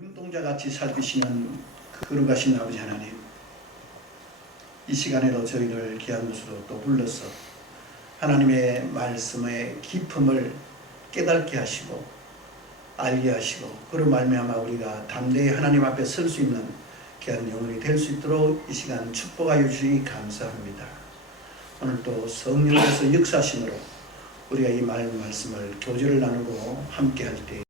눈동자같이 살피시는 거룩하신 아버지 하나님, 이 시간에도 저희를 귀한 곳으로 또 불러서 하나님의 말씀의 깊음을 깨닫게 하시고 알게 하시고, 그로 말미암아 우리가 담대히 하나님 앞에 설 수 있는 귀한 영혼이 될 수 있도록 이 시간 축복하여 주시니 감사합니다. 오늘 또 성령께서 역사하심으로 우리가 이 말씀을 교제를 나누고 함께 할 때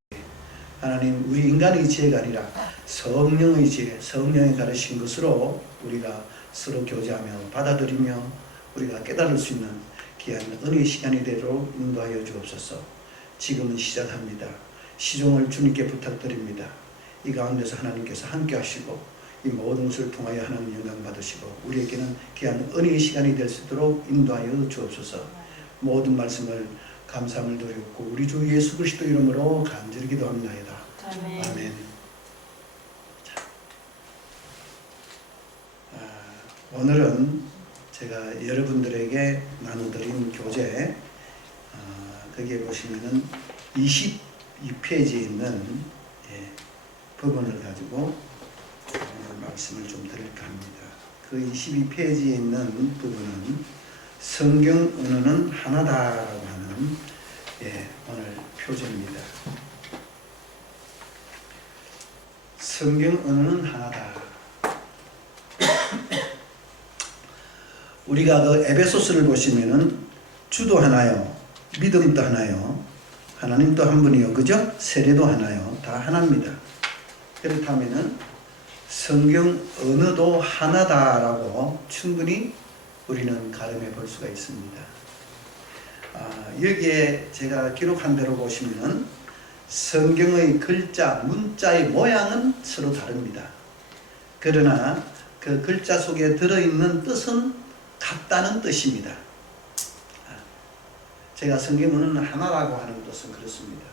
하나님, 우리 인간의 지혜가 아니라 성령의 지혜, 성령이 가르친 것으로 우리가 서로 교제하며 받아들이며 우리가 깨달을 수 있는 귀한 은혜의 시간이 되도록 인도하여 주옵소서. 지금은 시작합니다. 시종을 주님께 부탁드립니다. 이 가운데서 하나님께서 함께 하시고 이 모든 것을 통하여 하나님 영광 받으시고 우리에게는 귀한 은혜의 시간이 될 수 있도록 인도하여 주옵소서. 모든 말씀을 감사함을 드렸고 우리 주 예수 그리스도 이름으로 간절히 기도합나이다. 아멘. 아멘. 오늘은 제가 여러분들에게 나눠드린 교재, 거기에 보시면은 22페이지에 있는 부분을 가지고 오늘 말씀을 좀 드릴까 합니다. 그 22페이지에 있는 부분은 성경 언어는 하나다라고 하는 오늘 표제입니다. 성경 언어는 하나다. 우리가 그 에베소서를 보시면은 주도 하나요, 믿음도 하나요, 하나님도 한 분이요, 그죠? 세례도 하나요, 다 하나입니다. 그렇다면은 성경 언어도 하나다라고 충분히 우리는 가름해 볼 수가 있습니다. 여기에 제가 기록한 대로 보시면 성경의 글자, 문자의 모양은 서로 다릅니다. 그러나 그 글자 속에 들어있는 뜻은 같다는 뜻입니다. 제가 성경은 하나라고 하는 뜻은 그렇습니다.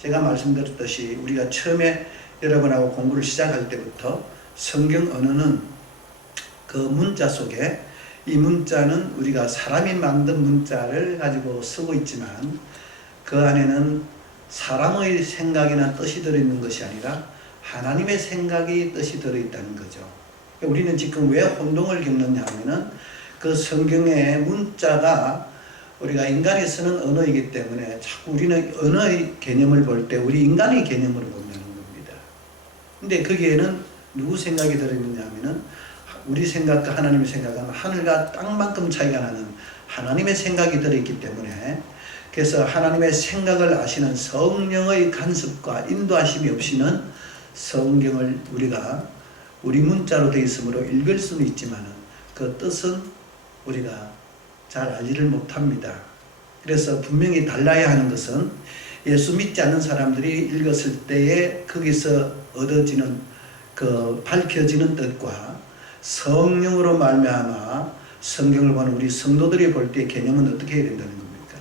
제가 말씀드렸듯이 우리가 처음에 여러분하고 공부를 시작할 때부터 성경 언어는 그 문자 속에, 이 문자는 우리가 사람이 만든 문자를 가지고 쓰고 있지만 그 안에는 사람의 생각이나 뜻이 들어있는 것이 아니라 하나님의 생각이 뜻이 들어있다는 거죠. 우리는 지금 왜 혼동을 겪느냐 하면은 그 성경의 문자가 우리가 인간이 쓰는 언어이기 때문에 자꾸 우리는 언어의 개념을 볼 때 우리 인간의 개념으로 본다는 겁니다. 근데 거기에는 누구 생각이 들어있느냐 하면은 우리 생각과 하나님의 생각은 하늘과 땅만큼 차이가 나는 하나님의 생각이 들어있기 때문에, 그래서 하나님의 생각을 아시는 성령의 간섭과 인도하심이 없이는 성경을 우리가 우리 문자로 되어 있으므로 읽을 수는 있지만 그 뜻은 우리가 잘 알지를 못합니다. 그래서 분명히 달라야 하는 것은 예수 믿지 않는 사람들이 읽었을 때에 거기서 얻어지는 그 밝혀지는 뜻과 성령으로 말미암아 성경을 보는 우리 성도들이 볼 때 개념은 어떻게 해야 된다는 겁니까?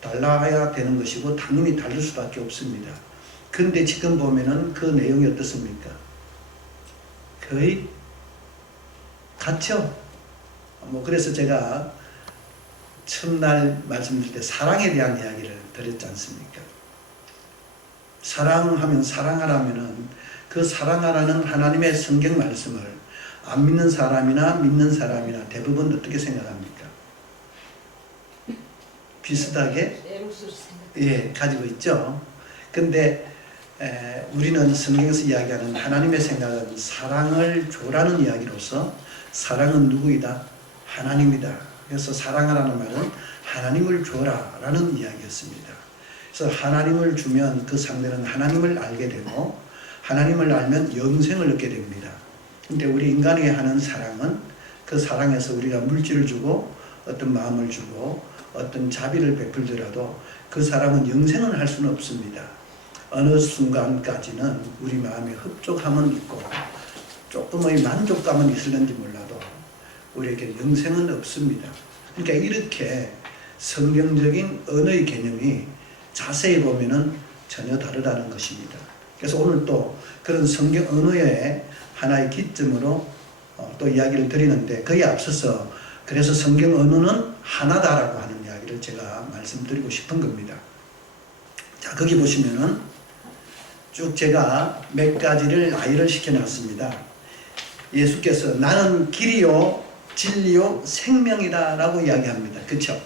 달라야 되는 것이고 당연히 다를 수밖에 없습니다. 그런데 지금 보면은 그 내용이 어떻습니까? 거의 같죠? 그래서 제가 첫날 말씀드릴 때 사랑에 대한 이야기를 드렸지 않습니까? 사랑하면 사랑하라면은 그 사랑하라는 하나님의 성경 말씀을 안 믿는 사람이나 믿는 사람이나 대부분 어떻게 생각합니까? 비슷하게 가지고 있죠. 근데 우리는 성경에서 이야기하는 하나님의 생각은 사랑을 줘라는 이야기로서 사랑은 누구이다? 하나님이다. 그래서 사랑하라는 말은 하나님을 줘라 라는 이야기였습니다. 그래서 하나님을 주면 그 상대는 하나님을 알게 되고 하나님을 알면 영생을 얻게 됩니다. 근데 우리 인간이 하는 사랑은 그 사랑에서 우리가 물질을 주고 어떤 마음을 주고 어떤 자비를 베풀더라도 그 사람은 영생을 할 수는 없습니다. 어느 순간까지는 우리 마음에 흡족함은 있고 조금의 만족감은 있을는지 몰라도 우리에게 영생은 없습니다. 그러니까 이렇게 성경적인 언어의 개념이 자세히 보면은 전혀 다르다는 것입니다. 그래서 오늘 또 그런 성경 언어의 하나의 기점으로 또 이야기를 드리는데, 그에 앞서서 그래서 성경 언어는 하나다라고 하는 이야기를 제가 말씀드리고 싶은 겁니다. 자, 거기 보시면은 쭉 제가 몇 가지를 나열을 시켜놨습니다. 예수께서 나는 길이요 진리요 생명이다 라고 이야기합니다. 그렇죠?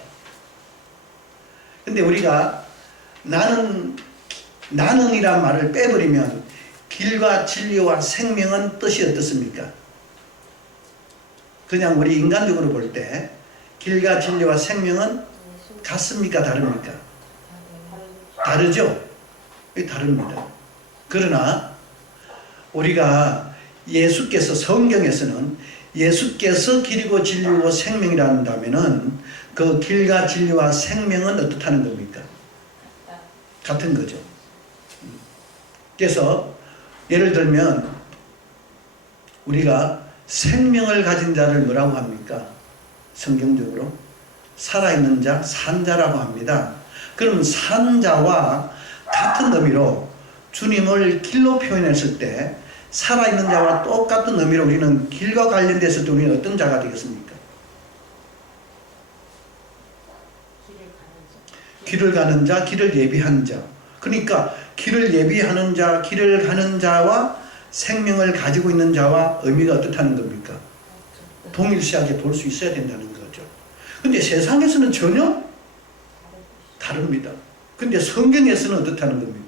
근데 우리가 나는이란 말을 빼버리면 길과 진리와 생명은 뜻이 어떻습니까? 그냥 우리 인간적으로 볼 때 길과 진리와 생명은 같습니까? 다릅니까? 다르죠? 다릅니다. 그러나 우리가 예수께서 성경에서는 예수께서 길이고 진리고 생명이라 한다면은 그 길과 진리와 생명은 어떻다는 겁니까? 같은 거죠. 그래서 예를 들면 우리가 생명을 가진 자를 뭐라고 합니까? 성경적으로 살아있는 자, 산 자라고 합니다. 그럼 산 자와 같은 의미로 주님을 길로 표현했을 때 살아있는 자와 똑같은 의미로 우리는 길과 관련돼서 우리는 어떤 자가 되겠습니까? 길을 가는 자, 길을 예비한 자. 그러니까 길을 예비하는 자, 길을 가는 자와 생명을 가지고 있는 자와 의미가 어떻다는 겁니까? 동일시하게 볼 수 있어야 된다는 거죠. 근데 세상에서는 전혀 다릅니다. 근데 성경에서는 어떻다는 겁니까?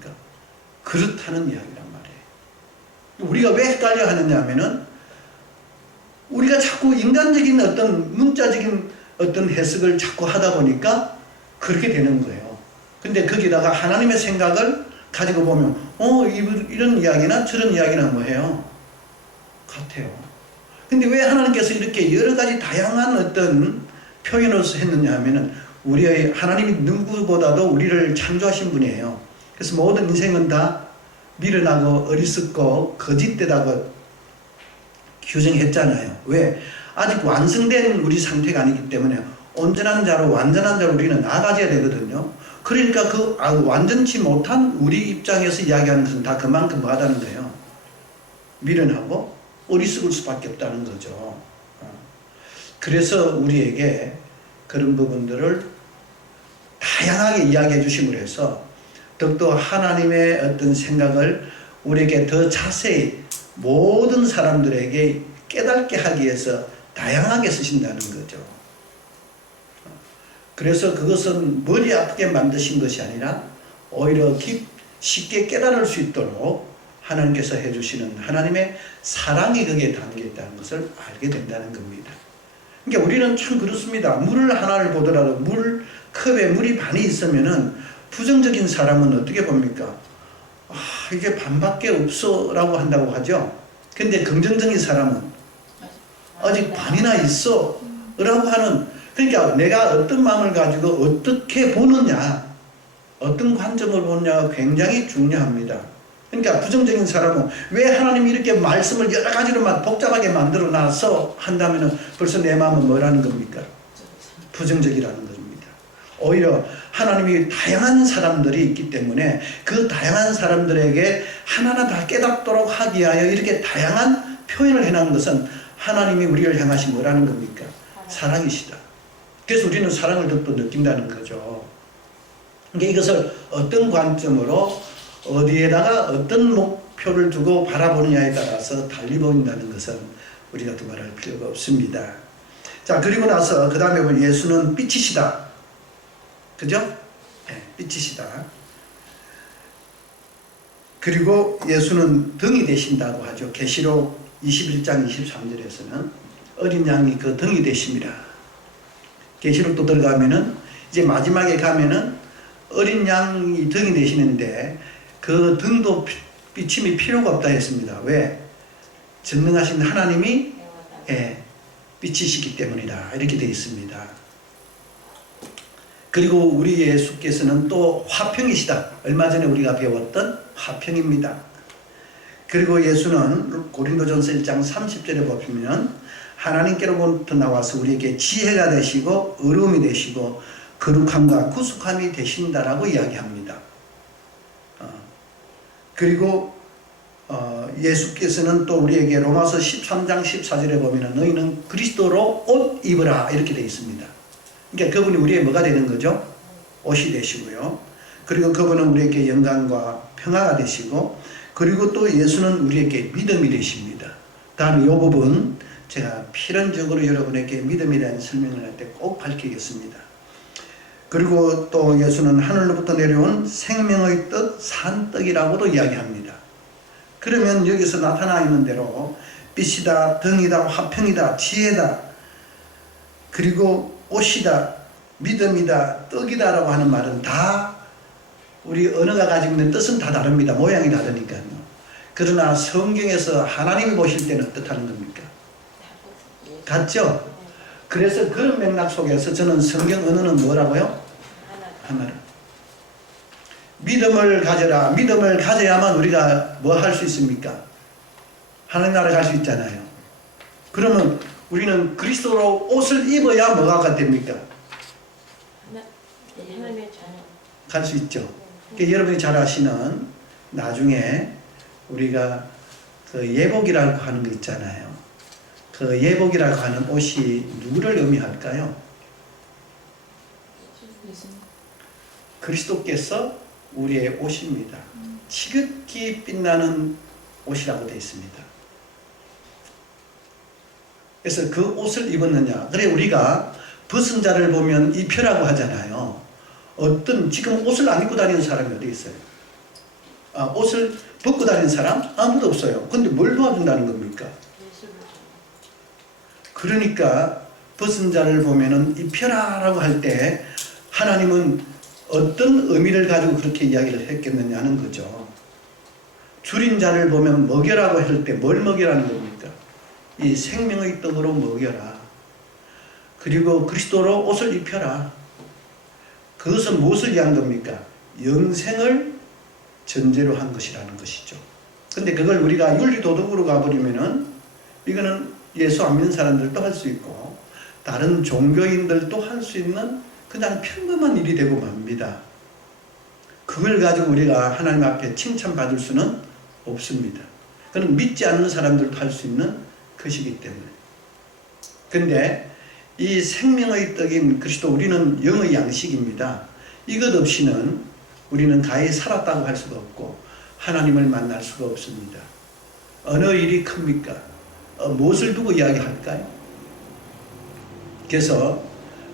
그렇다는 이야기란 말이에요. 우리가 왜 헷갈려 하느냐 하면은 우리가 자꾸 인간적인 어떤 문자적인 어떤 해석을 자꾸 하다 보니까 그렇게 되는 거예요. 근데 거기다가 하나님의 생각을 가지고 보면 이런 이야기나 저런 이야기나 뭐해요? 같아요. 근데 왜 하나님께서 이렇게 여러 가지 다양한 어떤 표현을 했느냐 하면은 우리의 하나님이 누구보다도 우리를 창조하신 분이에요. 그래서 모든 인생은 다 미련하고 어리석고 거짓되다고 규정했잖아요. 왜? 아직 완성된 우리 상태가 아니기 때문에 온전한 자로 완전한 자로 우리는 나아가야 되거든요. 그러니까 그 완전치 못한 우리 입장에서 이야기하는 것은 다 그만큼 뭐하다는 거예요? 미련하고 어리석을 수밖에 없다는 거죠. 그래서 우리에게 그런 부분들을 다양하게 이야기해 주심으로 해서 더욱더 하나님의 어떤 생각을 우리에게 더 자세히 모든 사람들에게 깨닫게 하기 위해서 다양하게 쓰신다는 거죠. 그래서 그것은 머리 아프게 만드신 것이 아니라 오히려 쉽게 깨달을 수 있도록 하나님께서 해주시는 하나님의 사랑이 거기에 담겨 있다는 것을 알게 된다는 겁니다. 그러니까 우리는 참 그렇습니다. 물 하나를 보더라도 컵에 물이 반이 있으면은 부정적인 사람은 어떻게 봅니까? 이게 반밖에 없어 라고 한다고 하죠. 근데 긍정적인 사람은 아직 반이나 있어 라고 하는, 그러니까 내가 어떤 마음을 가지고 어떻게 보느냐, 어떤 관점을 보느냐가 굉장히 중요합니다. 그러니까 부정적인 사람은 왜 하나님이 이렇게 말씀을 여러 가지로 복잡하게 만들어 놔서 한다면 벌써 내 마음은 뭐라는 겁니까? 부정적이라는 겁니다. 오히려 하나님이 다양한 사람들이 있기 때문에 그 다양한 사람들에게 하나하나 다 깨닫도록 하기 위하여 이렇게 다양한 표현을 해놓은 것은 하나님이 우리를 향하신 뭐라는 겁니까? 사랑이시다. 그래서 우리는 사랑을 더 느낀다는 거죠. 그러니까 이것을 어떤 관점으로 어디에다가 어떤 목표를 두고 바라보느냐에 따라서 달리 보인다는 것은 우리가 두말할 필요가 없습니다. 자, 그리고 나서 그 다음에 보면 예수는 빛이시다. 그죠? 네, 빛이시다. 그리고 예수는 등이 되신다고 하죠. 계시록 21장 23절에서는 어린 양이 그 등이 되십니다. 계시록도 들어가면은 이제 마지막에 가면은 어린 양이 등이 되시는데 그 등도 비침이 필요가 없다 했습니다. 왜? 전능하신 하나님이 빛이시기 때문이다. 이렇게 되어 있습니다. 그리고 우리 예수께서는 또 화평이시다. 얼마 전에 우리가 배웠던 화평입니다. 그리고 예수는 고린도전서 1장 30절에 보면 하나님께로부터 나와서 우리에게 지혜가 되시고 의로움이 되시고 거룩함과 구속함이 되신다라고 이야기합니다. 그리고 예수께서는 또 우리에게 로마서 13장 14절에 보면 너희는 그리스도로 옷 입으라 이렇게 되어 있습니다. 그러니까 그분이 우리의 뭐가 되는 거죠? 옷이 되시고요. 그리고 그분은 우리에게 영광과 평화가 되시고, 그리고 또 예수는 우리에게 믿음이 되십니다. 다음에 이 부분 제가 필연적으로 여러분에게 믿음에 대한 설명을 할 때 꼭 밝히겠습니다. 그리고 또 예수는 하늘로부터 내려온 생명의 떡, 산떡이라고도 이야기합니다. 그러면 여기서 나타나 있는 대로 빛이다, 등이다, 화평이다, 지혜다, 그리고 옷이다, 믿음이다, 떡이다 라고 하는 말은 다 우리 언어가 가지고 있는 뜻은 다 다릅니다. 모양이 다르니까요. 그러나 성경에서 하나님이 보실 때는 어떻다는 겁니까? 같죠? 그래서 그런 맥락 속에서 저는 성경 언어는 뭐라고요? 하나를. 믿음을 가져라. 믿음을 가져야만 우리가 뭐 할 수 있습니까? 하나님 나라 갈 수 있잖아요. 그러면 우리는 그리스도로 옷을 입어야 뭐가 됩니까? 하나님의 자녀. 갈 수 있죠. 그러니까 여러분이 잘 아시는 나중에 우리가 그 예복이라고 하는 거 있잖아요. 그 예복이라고 하는 옷이 누구를 의미할까요? 그리스도께서 우리의 옷입니다. 지극히 빛나는 옷이라고 되어 있습니다. 그래서 그 옷을 입었느냐. 그래 우리가 벗은 자를 보면 입혀라고 하잖아요. 어떤 지금 옷을 안 입고 다니는 사람이 어디 있어요? 옷을 벗고 다니는 사람? 아무도 없어요. 근데 뭘 도와준다는 겁니까? 그러니까 벗은 자를 보면은 입혀라 라고 할 때 하나님은 어떤 의미를 가지고 그렇게 이야기를 했겠느냐 하는 거죠. 줄인 자를 보면 먹여라고 할 때 뭘 먹여라는 겁니까? 이 생명의 떡으로 먹여라. 그리고 그리스도로 옷을 입혀라. 그것은 무엇을 위한 겁니까? 영생을 전제로 한 것이라는 것이죠. 근데 그걸 우리가 윤리도덕으로 가버리면은 이거는 예수 안 믿는 사람들도 할 수 있고 다른 종교인들도 할 수 있는 그냥 평범한 일이 되고 맙니다. 그걸 가지고 우리가 하나님 앞에 칭찬받을 수는 없습니다. 그건 믿지 않는 사람들도 할 수 있는 것이기 때문에. 근데 이 생명의 떡인 그리스도, 우리는 영의 양식입니다. 이것 없이는 우리는 가히 살았다고 할 수가 없고 하나님을 만날 수가 없습니다. 어느 일이 큽니까? 무엇을 두고 이야기할까요? 그래서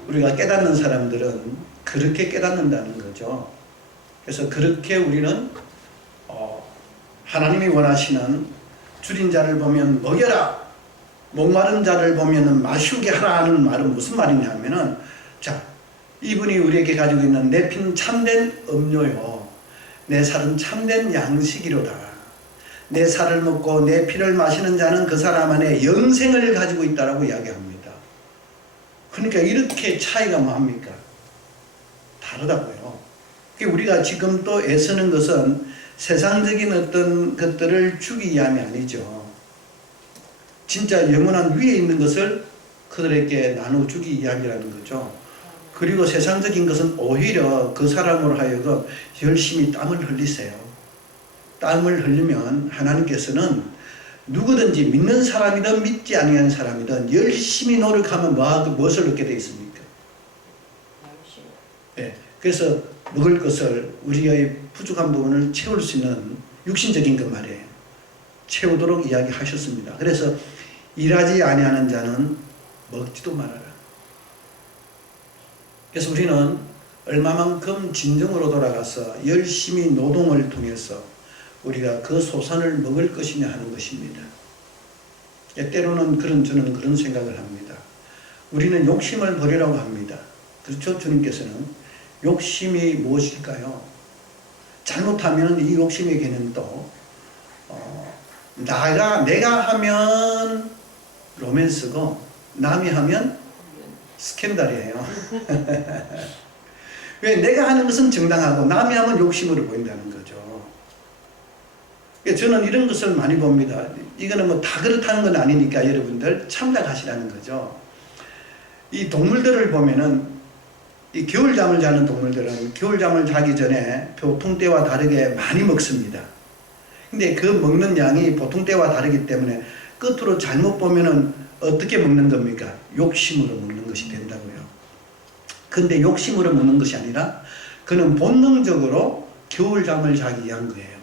우리가 깨닫는 사람들은 그렇게 깨닫는다는 거죠. 그래서 그렇게 우리는 하나님이 원하시는 줄인 자를 보면 먹여라, 목마른 자를 보면 마시게 하라 하는 말은 무슨 말이냐면은, 자, 이분이 우리에게 가지고 있는 내 피는 참된 음료요, 내 살은 참된 양식이로다. 내 살을 먹고 내 피를 마시는 자는 그 사람 안에 영생을 가지고 있다라고 이야기합니다. 그러니까 이렇게 차이가 뭐합니까? 다르다고요. 우리가 지금 또 애쓰는 것은 세상적인 어떤 것들을 주기 위함이 아니죠. 진짜 영원한 위에 있는 것을 그들에게 나눠주기 위함이라는 거죠. 그리고 세상적인 것은 오히려 그 사람으로 하여금 열심히 땀을 흘리세요. 땀을 흘리면 하나님께서는 누구든지 믿는 사람이든 믿지 아니하는 사람이든 열심히 노력하면 무엇을 얻게 되어 있습니까? 네, 그래서 먹을 것을, 우리의 부족한 부분을 채울 수 있는 육신적인 것 말이에요. 채우도록 이야기하셨습니다. 그래서 일하지 아니하는 자는 먹지도 말아라. 그래서 우리는 얼마만큼 진정으로 돌아가서 열심히 노동을 통해서 우리가 그 소산을 먹을 것이냐 하는 것입니다. 때로는 저는 그런 생각을 합니다. 우리는 욕심을 버리라고 합니다. 그렇죠? 주님께서는 욕심이 무엇일까요? 잘못하면 이 욕심에게는 또 내가 하면 로맨스고 남이 하면 스캔들이에요. 왜? 내가 하는 것은 정당하고 남이 하면 욕심으로 보인다는 거죠. 저는 이런 것을 많이 봅니다. 이거는 뭐 다 그렇다는 건 아니니까 여러분들 참작하시라는 거죠. 이 동물들을 보면은, 이 겨울잠을 자는 동물들은 겨울잠을 자기 전에 보통 때와 다르게 많이 먹습니다. 근데 그 먹는 양이 보통 때와 다르기 때문에 끝으로 잘못 보면은 어떻게 먹는 겁니까? 욕심으로 먹는 것이 된다고요. 근데 욕심으로 먹는 것이 아니라 그는 본능적으로 겨울잠을 자기 위한 거예요.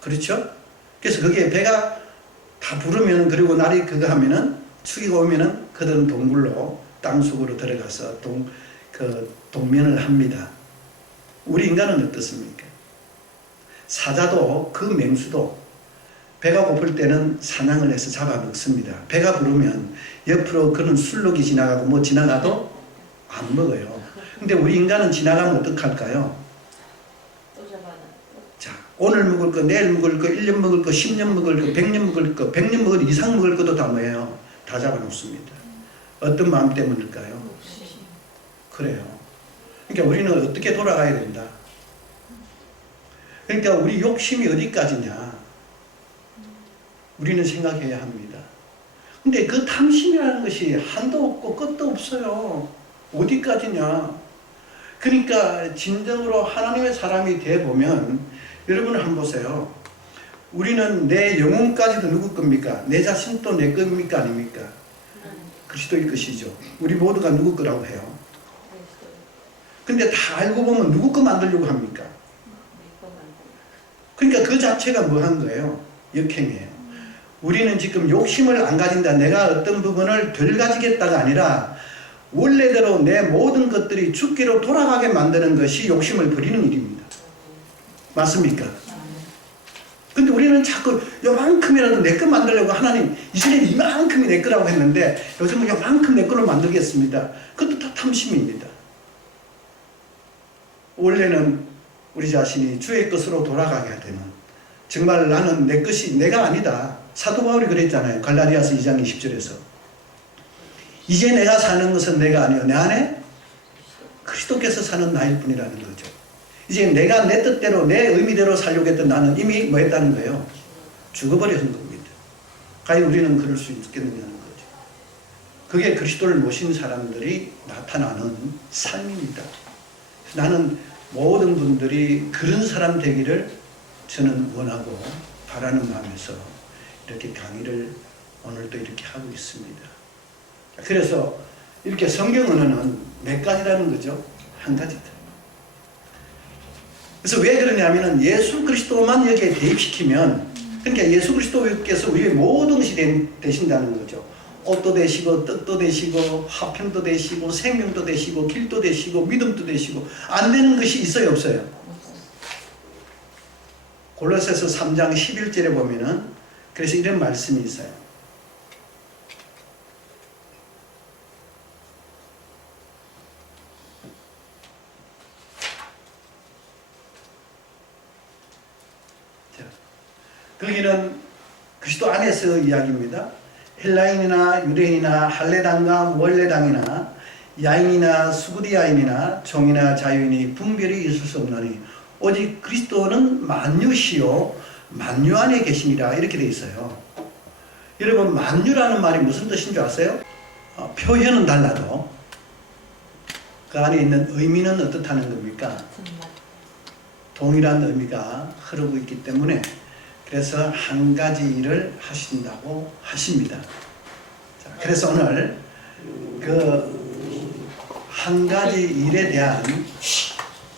그렇죠? 그래서 그게 배가 다 부르면, 그리고 날이 그거 하면은 추위가 오면은 그들은 동굴로 땅속으로 들어가서 동면을 합니다. 우리 인간은 어떻습니까? 사자도 그 맹수도 배가 고플 때는 사냥을 해서 잡아먹습니다. 배가 부르면 옆으로 그는 술록이 지나가고 뭐 지나가도 안 먹어요. 근데 우리 인간은 지나가면 어떡할까요? 자, 오늘 먹을 거, 내일 먹을 거, 1년 먹을 거, 10년 먹을 거, 100년 먹을 거, 100년 먹을 이상 먹을 것도 다 뭐예요? 다 잡아놓습니다. 어떤 마음 때문일까요? 그래요. 그러니까 우리는 어떻게 돌아가야 된다? 그러니까 우리 욕심이 어디까지냐? 우리는 생각해야 합니다. 근데 그 탐심이라는 것이 한도 없고 끝도 없어요. 어디까지냐? 그러니까 진정으로 하나님의 사람이 되어보면, 여러분 한번 보세요. 우리는 내 영혼까지도 누구 겁니까? 내 자신도 내 겁니까? 아닙니까? 그리스도의 것이죠. 우리 모두가 누구 거라고 해요? 근데 다 알고 보면 누구 거 만들려고 합니까? 그러니까 그 자체가 뭐 한 거예요? 역행이에요. 우리는 지금 욕심을 안 가진다, 내가 어떤 부분을 덜 가지겠다가 아니라 원래대로 내 모든 것들이 죽기로 돌아가게 만드는 것이 욕심을 버리는 일입니다. 맞습니까? 근데 우리는 자꾸 요만큼이라도 내 거 만들려고, 하나님 이전에 이만큼이 내 거라고 했는데 요즘은 요만큼 내 걸로 만들겠습니다. 그것도 다 탐심입니다. 원래는 우리 자신이 주의 것으로 돌아가게 되는, 정말 나는 내 것이 내가 아니다. 사도 바울이 그랬잖아요. 갈라디아서 2장 20절에서 이제 내가 사는 것은 내가 아니요 내 안에 그리스도께서 사는 나일 뿐이라는 거죠. 이제 내가 내 뜻대로 내 의미대로 살려고 했던 나는 이미 뭐 했다는 거예요? 죽어버렸는 겁니다. 과연 우리는 그럴 수 있겠느냐는 거죠. 그게 그리스도를 모신 사람들이 나타나는 삶입니다. 나는 모든 분들이 그런 사람 되기를 저는 원하고 바라는 마음에서 이렇게 강의를 오늘도 이렇게 하고 있습니다. 그래서 이렇게 성경 언어는 몇 가지라는 거죠? 한 가지다. 그래서 왜 그러냐면은 예수 그리스도만 여기에 대입시키면, 그러니까 예수 그리스도께서 우리의 모든 것이 되신다는 거죠. 옷도 되시고 뜻도 되시고 화평도 되시고 생명도 되시고 길도 되시고 믿음도 되시고, 안 되는 것이 있어요, 없어요? 골로새서 3장 11절에 보면은 그래서 이런 말씀이 있어요. 자, 거기는 그리스도 안에서 이야기입니다. 헬라인이나 유대인이나 할례당과 원례당이나 야인이나 수구디아인이나 종이나 자유인이 분별이 있을 수 없나니 오직 그리스도는 만유시요 만유 안에 계시니라, 이렇게 되어 있어요. 여러분, 만유라는 말이 무슨 뜻인 줄 아세요? 표현은 달라도 그 안에 있는 의미는 어떻다는 겁니까? 동일한 의미가 흐르고 있기 때문에, 그래서 한 가지 일을 하신다고 하십니다. 자, 그래서 오늘 그 한 가지 일에 대한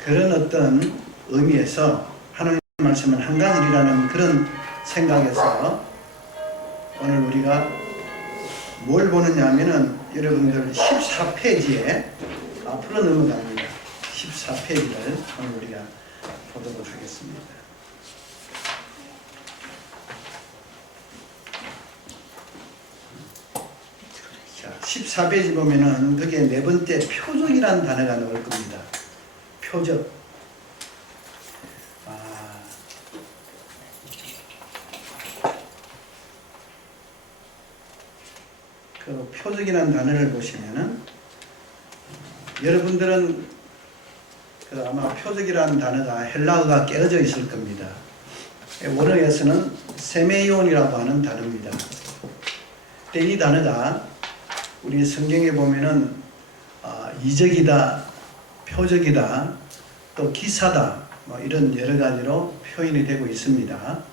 그런 어떤 의미에서 하나님의 말씀은 한 가지 일이라는 그런 생각에서 오늘 우리가 뭘 보느냐 하면은, 여러분들 14페이지에 앞으로 넘어갑니다. 14페이지를 오늘 우리가 보도록 하겠습니다. 자, 14페이지 보면은 거기에 네 번째 표적이라는 단어가 나올 겁니다. 표적. 그 표적이라는 단어를 보시면은, 여러분들은 그 아마 표적이라는 단어가 헬라어가 깨어져 있을 겁니다. 원어에서는 세메이온이라고 하는 단어입니다. 근데 이 단어가 우리 성경에 보면은 이적이다, 표적이다, 또 기사다, 뭐 이런 여러 가지로 표현이 되고 있습니다.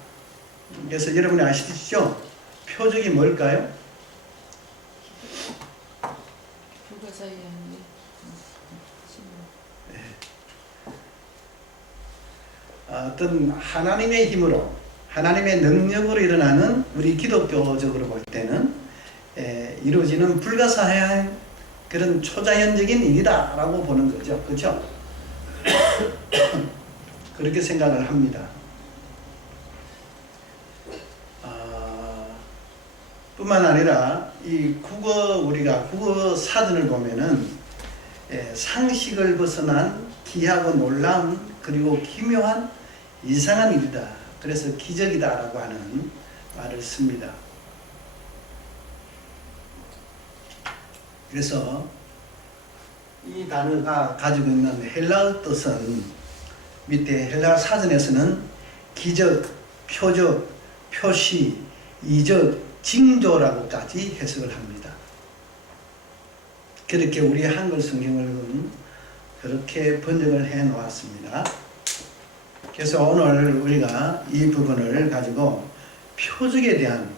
그래서 여러분이 아시죠? 표적이 뭘까요? 어떤 하나님의 힘으로 하나님의 능력으로 일어나는 우리 기독교적으로 볼 때는 이루어지는 불가사의한 그런 초자연적인 일이다라고 보는 거죠. 그렇죠? 그렇게 생각을 합니다. 뿐만 아니라 이 우리가 국어 사전을 보면은 상식을 벗어난 기이하고 놀라운 그리고 기묘한 이상한 일이다. 그래서 기적이다라고 하는 말을 씁니다. 그래서 이 단어가 가지고 있는 헬라어 뜻은 밑에 헬라 사전에서는 기적, 표적, 표시, 이적, 징조라고까지 해석을 합니다. 그렇게 우리 한글 성경을 그렇게 번역을 해 놓았습니다. 그래서 오늘 우리가 이 부분을 가지고 표적에 대한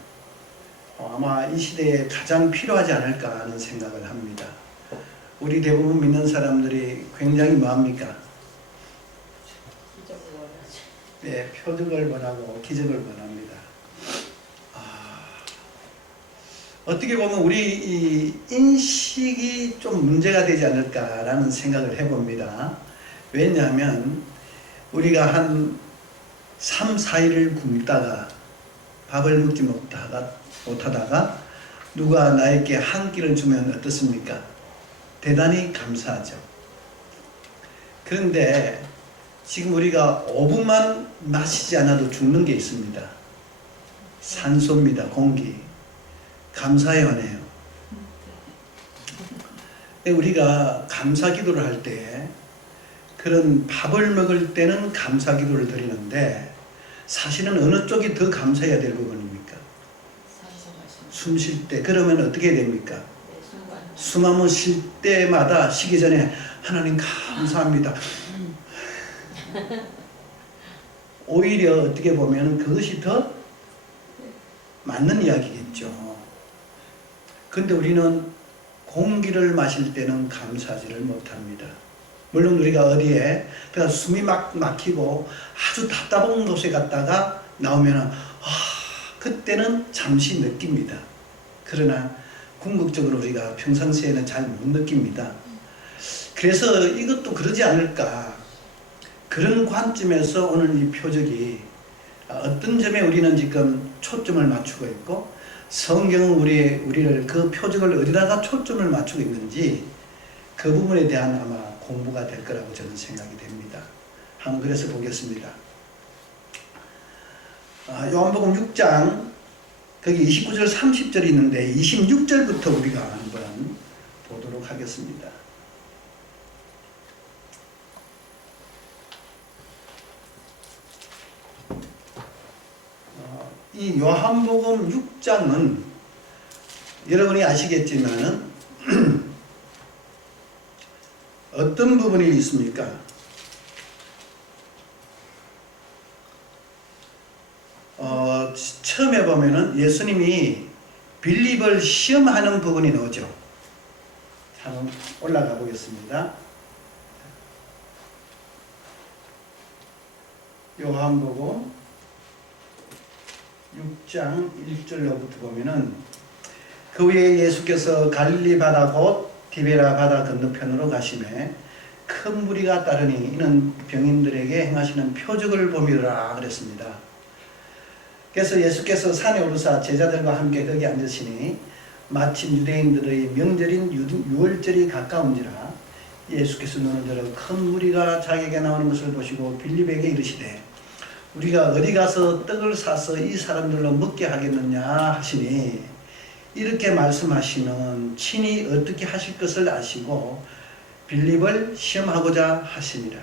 아마 이 시대에 가장 필요하지 않을까 하는 생각을 합니다. 우리 대부분 믿는 사람들이 굉장히 뭐합니까? 네, 표적을 원하고 기적을 원합니다. 어떻게 보면 우리 이 인식이 좀 문제가 되지 않을까라는 생각을 해봅니다. 왜냐하면 우리가 한 3, 4일을 굶다가 밥을 먹지 못하다가 누가 나에게 한 끼를 주면 어떻습니까? 대단히 감사하죠. 그런데 지금 우리가 5분만 마시지 않아도 죽는 게 있습니다. 산소입니다. 공기. 감사해 하네요. 우리가 감사 기도를 할 때 그런 밥을 먹을 때는 감사 기도를 드리는데 사실은 어느 쪽이 더 감사해야 될 부분입니까? 숨 쉴 때. 그러면 어떻게 됩니까? 숨 한번 쉴 때마다 쉬기 전에 하나님 감사합니다. 오히려 어떻게 보면 그것이 더 맞는 이야기겠죠. 근데 우리는 공기를 마실 때는 감사하지를 못합니다. 물론 우리가 어디에 그냥 숨이 막 막히고 아주 답답한 곳에 갔다가 나오면 그때는 잠시 느낍니다. 그러나 궁극적으로 우리가 평상시에는 잘 못 느낍니다. 그래서 이것도 그러지 않을까. 그런 관점에서 오늘 이 표적이 어떤 점에 우리는 지금 초점을 맞추고 있고 성경은 우리를 그 표적을 어디다가 초점을 맞추고 있는지 그 부분에 대한 아마 공부가 될 거라고 저는 생각이 됩니다. 한번 그래서 보겠습니다. 요한복음 6장 거기 29절 30절이 있는데 26절부터 우리가 한번 보도록 하겠습니다. 이 요한복음 6장은 여러분이 아시겠지만은 어떤 부분이 있습니까? 처음에 보면은 예수님이 빌립을 시험하는 부분이 나오죠. 한번 올라가 보겠습니다. 요한복음 6장 1절로부터 보면은 그 후에 예수께서 갈릴리 바다 곧 디베라 바다 건너편으로 가시매 큰 무리가 따르니 이는 병인들에게 행하시는 표적을 보미라 그랬습니다. 그래서 예수께서 산에 오르사 제자들과 함께 거기 앉으시니 마침 유대인들의 명절인 유월절이 가까운지라 예수께서 눈을 들어 큰 무리가 자기에게 나오는 것을 보시고 빌립에게 이르시되 우리가 어디 가서 떡을 사서 이 사람들로 먹게 하겠느냐 하시니 이렇게 말씀하시는 친히 어떻게 하실 것을 아시고 빌립을 시험하고자 하시니라.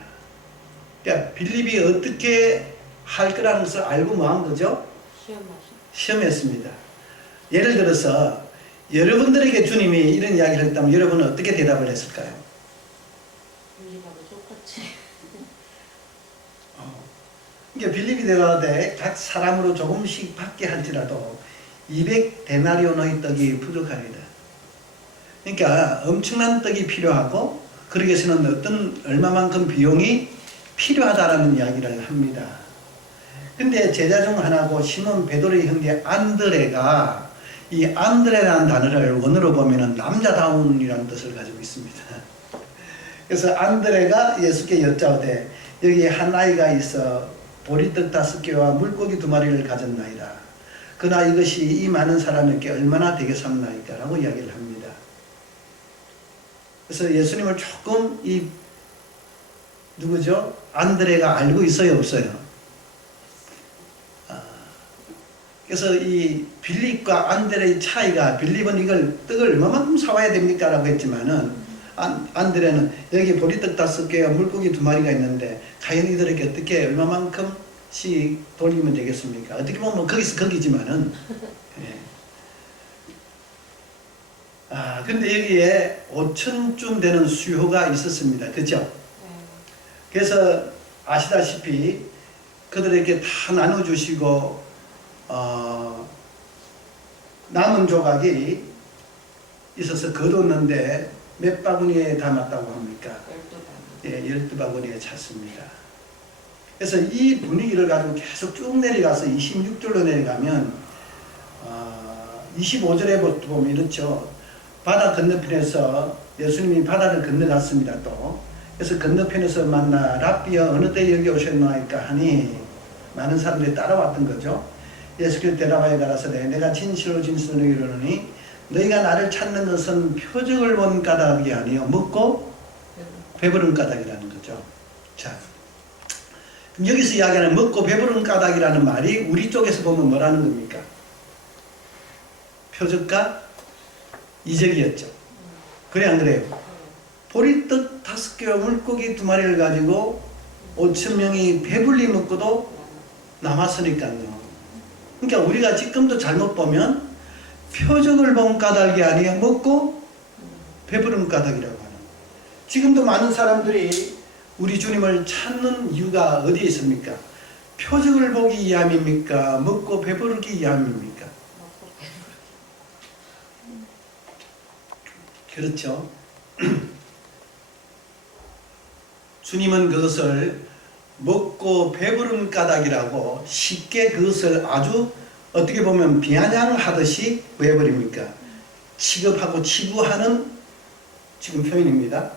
그러니까 빌립이 어떻게 할 거라는 것을 알고 뭐 한 거죠? 시험했습니다. 예를 들어서 여러분들에게 주님이 이런 이야기를 했다면 여러분은 어떻게 대답을 했을까요? 그러니까 빌립이 되라되 각 사람으로 조금씩 받게 할지라도 200데나리온의 떡이 부족하리다. 그러니까 엄청난 떡이 필요하고 그러기 위해서는 얼마만큼 비용이 필요하다라는 이야기를 합니다. 근데 제자 중 하나고 시몬 베드로의 형제 안드레가 이 안드레라는 단어를 원어로 보면은 남자다운이라는 뜻을 가지고 있습니다. 그래서 안드레가 예수께 여짜오되 여기 한 아이가 있어 보리떡 5개와 물고기 2마리를 가졌나이다. 그러나 이것이 이 많은 사람에게 얼마나 되겠습니까? 라고 이야기를 합니다. 그래서 예수님을 조금 이 누구죠? 안드레가 알고 있어요, 없어요? 그래서 이 빌립과 안드레의 차이가, 빌립은 이걸 떡을 얼마만큼 사와야 됩니까? 라고 했지만은 안드레는 여기 보리떡 5개와 물고기 2마리가 있는데 과연 이들에게 어떻게 얼마만큼씩 돌리면 되겠습니까? 어떻게 보면 거기서 거기지만은 근데 여기에 5천쯤 되는 수요가 있었습니다. 그죠? 그래서 아시다시피 그들에게 다 나눠주시고 남은 조각이 있어서 거뒀는데 몇 바구니에 담았다고 합니까? 12바구니. 예, 12바구니에 찼습니다. 그래서 이 분위기를 가지고 계속 쭉 내려가서 26절로 내려가면 25절에 보면 이렇죠. 바다 건너편에서 예수님이 바다를 건너갔습니다. 또 그래서 건너편에서 만나 랍비여 어느 때 여기 오셨나이까 하니 많은 사람들이 따라왔던 거죠. 예수께서 대답하여 가라사대 내가 진실로 진실로 이르노니 너희가 나를 찾는 것은 표적을 본 까닭이 아니요 먹고 배부른 까닭이라는 거죠. 자, 그럼 여기서 이야기하는 먹고 배부른 까닭이라는 말이 우리 쪽에서 보면 뭐라는 겁니까? 표적과 이적이었죠. 그래 안 그래요? 보리떡 5개와 물고기 2마리를 가지고 5,000명이 배불리 먹고도 남았으니까요. 그러니까 우리가 지금도 잘못 보면 표적을 본 까닭이 아니야 먹고 배부른 까닭이라고 하는. 지금도 많은 사람들이 우리 주님을 찾는 이유가 어디에 있습니까? 표적을 보기 위함입니까? 먹고 배부르기 위함입니까? 그렇죠. 주님은 그것을 먹고 배부른 까닭이라고 쉽게 그것을 아주 어떻게 보면 비아냥하듯이 왜 해버립니까? 취급하고 치부하는 지금 표현입니다.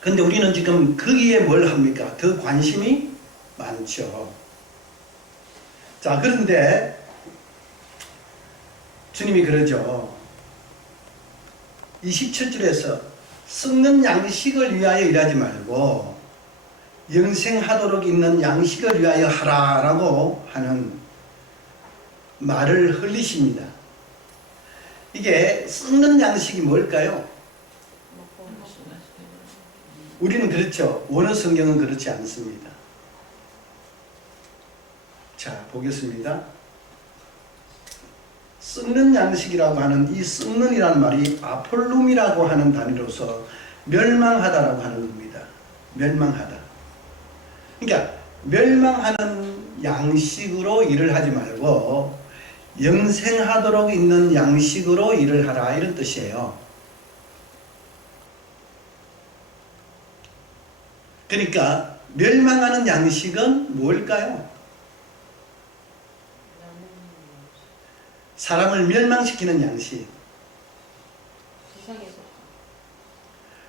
근데 우리는 지금 거기에 뭘 합니까? 더 관심이 많죠. 자, 그런데 주님이 그러죠. 27절에서 썩는 양식을 위하여 일하지 말고 영생하도록 있는 양식을 위하여 하라라고 하는 말을 흘리십니다. 이게 썩는 양식이 뭘까요? 우리는 그렇죠. 원어 성경은 그렇지 않습니다. 자, 보겠습니다. 썩는 양식이라고 하는 이 썩는이라는 말이 아폴룸이라고 하는 단위로서 멸망하다라고 하는 겁니다. 멸망하다. 그러니까 멸망하는 양식으로 일을 하지 말고 영생하도록 있는 양식으로 일을 하라 이런 뜻이에요. 그러니까 멸망하는 양식은 뭘까요? 사람을 멸망시키는 양식.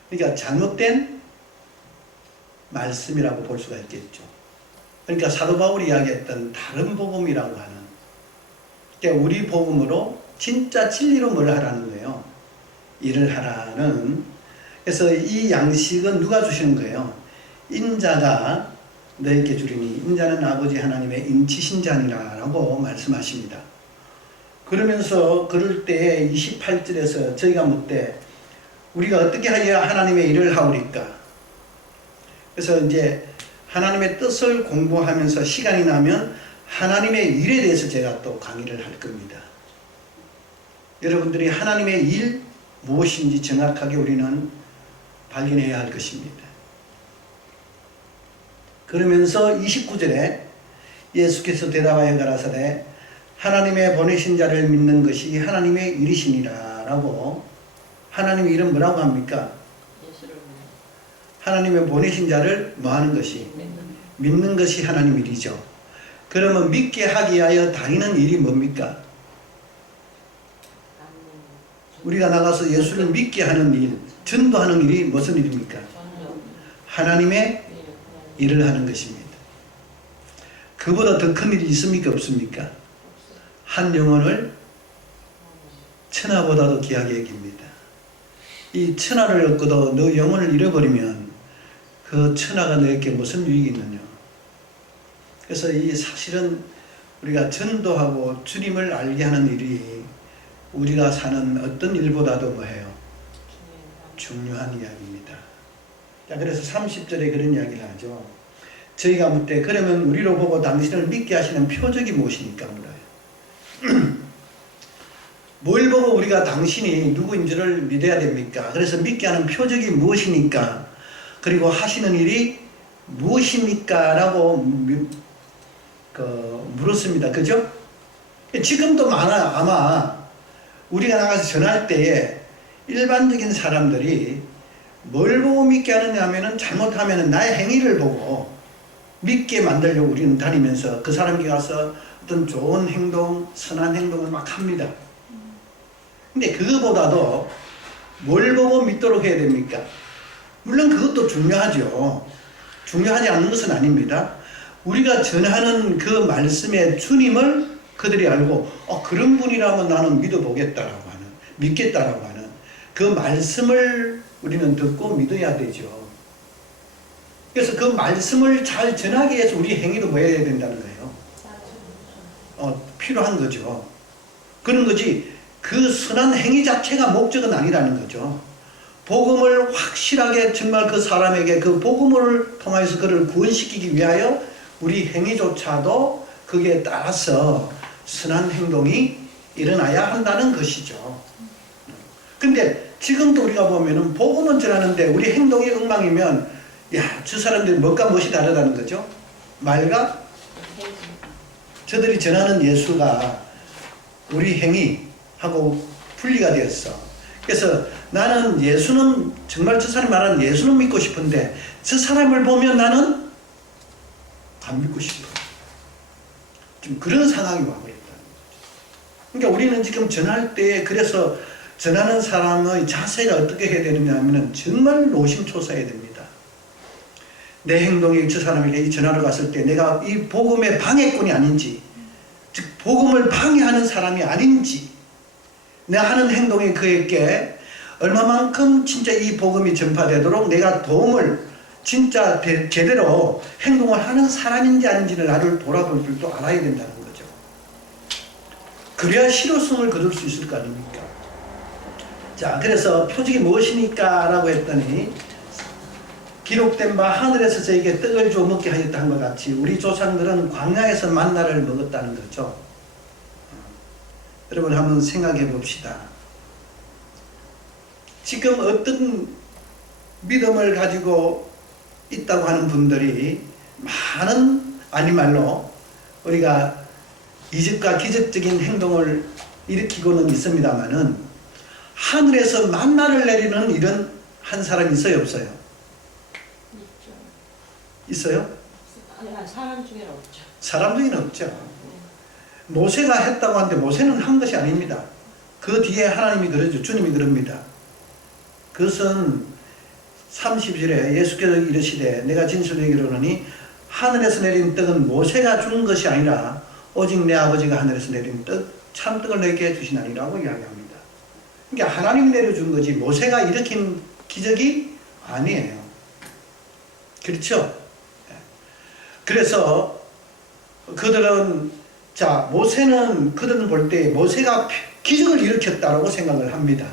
그러니까 잘못된 말씀이라고 볼 수가 있겠죠. 그러니까 사도 바울이 이야기했던 다른 복음이라고 하는, 그러니까 우리 복음으로 진짜 진리로 뭘 하라는 거예요? 일을 하라는. 그래서 이 양식은 누가 주시는 거예요? 인자가 너에게 주리니 인자는 아버지 하나님의 인치신 자니라라고 말씀하십니다. 그러면서 그럴 때 28절에서 저희가 묻되 우리가 어떻게 하여야 하나님의 일을 하오리까? 그래서 이제 하나님의 뜻을 공부하면서 시간이 나면 하나님의 일에 대해서 제가 또 강의를 할 겁니다. 여러분들이 하나님의 일 무엇인지 정확하게 우리는 발견해야 할 것입니다. 그러면서 29절에 예수께서 대답하여 가라사대 하나님의 보내신 자를 믿는 것이 하나님의 일이시니라 라고. 하나님의 일은 뭐라고 합니까? 하나님의 보내신 자를 뭐 하는 것이? 믿는 것이 하나님 일이죠. 그러면 믿게 하기 위하여 다니는 일이 뭡니까? 우리가 나가서 예수를 믿게 하는 일, 전도하는 일이 무슨 일입니까? 하나님의 일을 하는 것입니다. 그보다 더 큰 일이 있습니까? 없습니까? 한 영혼을 천하보다도 귀하게 여깁니다. 이 천하를 얻고도 너 영혼을 잃어버리면 그 천하가 너에게 무슨 유익이 있느냐. 그래서 이 사실은 우리가 전도하고 주님을 알게 하는 일이 우리가 사는 어떤 일보다도 뭐예요? 중요한 이야기입니다. 자, 그래서 30절에 그런 이야기를 하죠. 저희가 묻되 그러면 우리로 보고 당신을 믿게 하시는 표적이 무엇입니까? 물어요. 뭘 보고 우리가 당신이 누구인지를 믿어야 됩니까? 그래서 믿게 하는 표적이 무엇이니까? 그리고 하시는 일이 무엇입니까? 라고 물었습니다. 그죠? 지금도 아마 우리가 나가서 전할 때에 일반적인 사람들이 뭘 보고 믿게 하느냐 하면은 잘못하면은 나의 행위를 보고 믿게 만들려고 우리는 다니면서 그 사람에게 가서 어떤 좋은 행동, 선한 행동을 막 합니다. 근데 그거보다도 뭘 보고 믿도록 해야 됩니까? 물론 그것도 중요하죠. 중요하지 않은 것은 아닙니다. 우리가 전하는 그 말씀의 주님을 그들이 알고 그런 분이라면 나는 믿어보겠다라고 하는, 믿겠다라고 하는 그 말씀을 우리는 듣고 믿어야 되죠. 그래서 그 말씀을 잘 전하기 위해서 우리 행위도 뭐 해야 된다는 거예요? 필요한 거죠. 그런 거지 그 선한 행위 자체가 목적은 아니라는 거죠. 복음을 확실하게 정말 그 사람에게 그 복음을 통해서 그를 구원시키기 위하여 우리 행위조차도 거기에 따라서 선한 행동이 일어나야 한다는 것이죠. 근데 지금도 우리가 보면은 복음은 전하는데 우리 행동이 엉망이면 저 사람들이 뭐가 무엇이 다르다는 거죠? 말과 저들이 전하는 예수가 우리 행위하고 분리가 되었어. 그래서 나는 예수는 정말 저 사람이 말하는 예수는 믿고 싶은데 저 사람을 보면 나는 안 믿고 싶어. 좀 그런 상황이 와버렸다는 거죠. 그러니까 우리는 지금 전할 때 그래서 전하는 사람의 자세가 어떻게 해야 되느냐 하면 정말 노심초사해야 됩니다. 내 행동이 저 사람에게 이 전하러 갔을 때 내가 이 복음의 방해꾼이 아닌지, 즉 복음을 방해하는 사람이 아닌지, 내가 하는 행동이 그에게 얼마만큼 진짜 이 복음이 전파되도록 내가 도움을 진짜 제대로 행동을 하는 사람인지 아닌지를 나를 돌아볼 줄도 알아야 된다는 거죠. 그래야 실효성을 거둘 수 있을 거 아닙니까? 자, 그래서 표적이 무엇이니까 라고 했더니 기록된 바 하늘에서 저에게 떡을 주어 먹게 하였다 한 것 같이 우리 조상들은 광야에서 만나를 먹었다는 거죠. 여러분 한번 생각해 봅시다. 지금 어떤 믿음을 가지고 있다고 하는 분들이 많은 아니말로 우리가 이적과 기적적인 행동을 일으키고는 있습니다만은 하늘에서 만나를 내리는 이런 한 사람이 있어요, 없어요? 있어요? 사람 중에는 없죠. 사람 중에는 없죠. 모세가 했다고 하는데 모세는 한 것이 아닙니다. 그 뒤에 하나님이 그러죠. 주님이 그럽니다. 그것은 30절에 예수께서 이르시되 내가 진실로 이르노니 하늘에서 내린 떡은 모세가 준 것이 아니라 오직 내 아버지가 하늘에서 내린 떡 참떡을 내게 주시나니라고 이야기합니다. 그러니까 하나님이 내려준 거지 모세가 일으킨 기적이 아니에요. 그렇죠? 그래서 그들은 모세는 그들은 볼 때 모세가 기적을 일으켰다라고 생각을 합니다.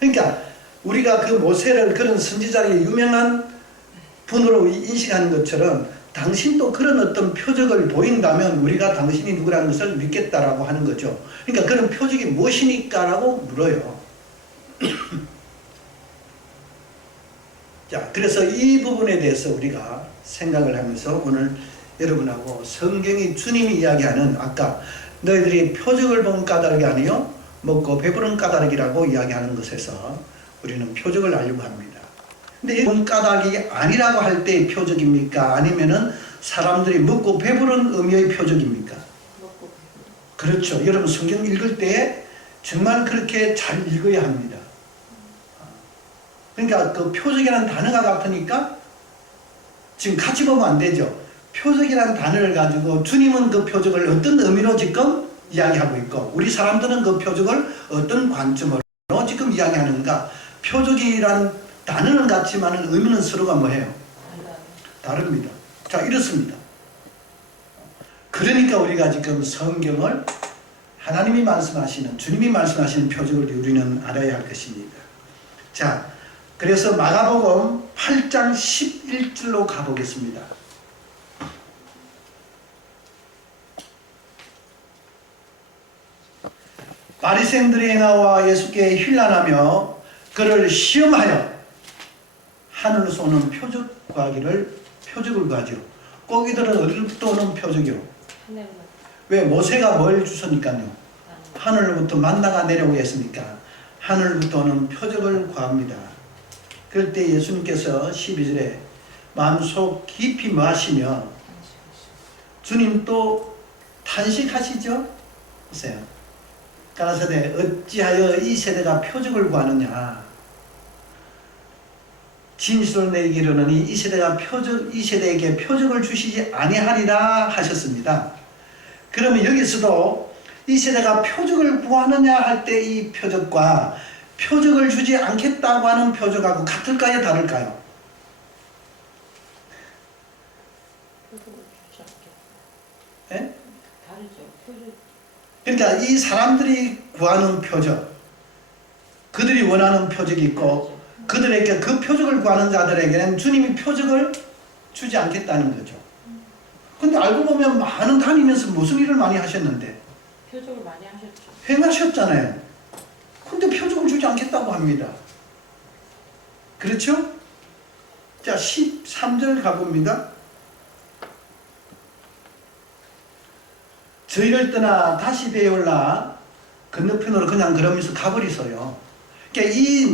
그러니까 우리가 그 모세를 그런 선지자의 유명한 분으로 인식하는 것처럼 당신도 그런 어떤 표적을 보인다면 우리가 당신이 누구라는 것을 믿겠다라고 하는 거죠. 그러니까 그런 표적이 무엇이니까 라고 물어요. 자, 그래서 이 부분에 대해서 우리가 생각을 하면서 오늘 여러분하고 성경이 주님이 이야기하는 아까 너희들이 표적을 본 까닭이 아니요 먹고 배부른 까닭이라고 이야기하는 것에서 우리는 표적을 알려고 합니다. 근데 이 돈가닥이 아니라고 할 때의 표적입니까? 아니면은 사람들이 먹고 배부른 의미의 표적입니까? 먹고 그렇죠. 여러분 성경 읽을 때 정말 그렇게 잘 읽어야 합니다. 그러니까 그 표적이라는 단어가 같으니까 지금 같이 보면 안 되죠. 표적이라는 단어를 가지고 주님은 그 표적을 어떤 의미로 지금 이야기하고 있고 우리 사람들은 그 표적을 어떤 관점으로 지금 이야기하는가. 표적이라는 단어는 같지만 의미는 서로가 뭐예요? 다릅니다. 자, 이렇습니다. 그러니까 우리가 지금 성경을 하나님이 말씀하시는 주님이 말씀하시는 표적을 우리는 알아야 할 것입니다. 자, 그래서 마가복음 8장 11절로 가보겠습니다. 바리새인들이 나와 예수께 힐난하며 그를 시험하여 하늘로서 오는 표적을 구하지요. 꼭 이들은 어디로부터 오는 표적이요? 왜 모세가 뭘 주셨니까요? 하늘로부터 만나가 내려오게 했으니까 하늘로부터 오는 표적을 구합니다. 그럴 때 예수님께서 12절에 마음속 깊이 마시며 주님 또 탄식하시죠? 보세요. 가라사대 어찌하여 이 세대가 표적을 구하느냐. 진실을 내게 이르노니 이 세대에게 표적을 주시지 아니하리라 하셨습니다. 그러면 여기서도 이 세대가 표적을 구하느냐 할 때 이 표적과 표적을 주지 않겠다고 하는 표적하고 같을까요? 다를까요? 네? 다르죠. 그러니까 이 사람들이 구하는 표적, 그들이 원하는 표적이 있고 그들에게 그 표적을 구하는 자들에게는 주님이 표적을 주지 않겠다는 거죠. 근데 알고 보면 많은 다니면서 무슨 일을 많이 하셨는데 표적을 많이 하셨죠. 행하셨잖아요. 근데 표적을 주지 않겠다고 합니다. 그렇죠? 자, 13절 가봅니다. 저희를 떠나 다시 배에 올라 건너편으로 그냥 그러면서 가버리서요. 그러니까 이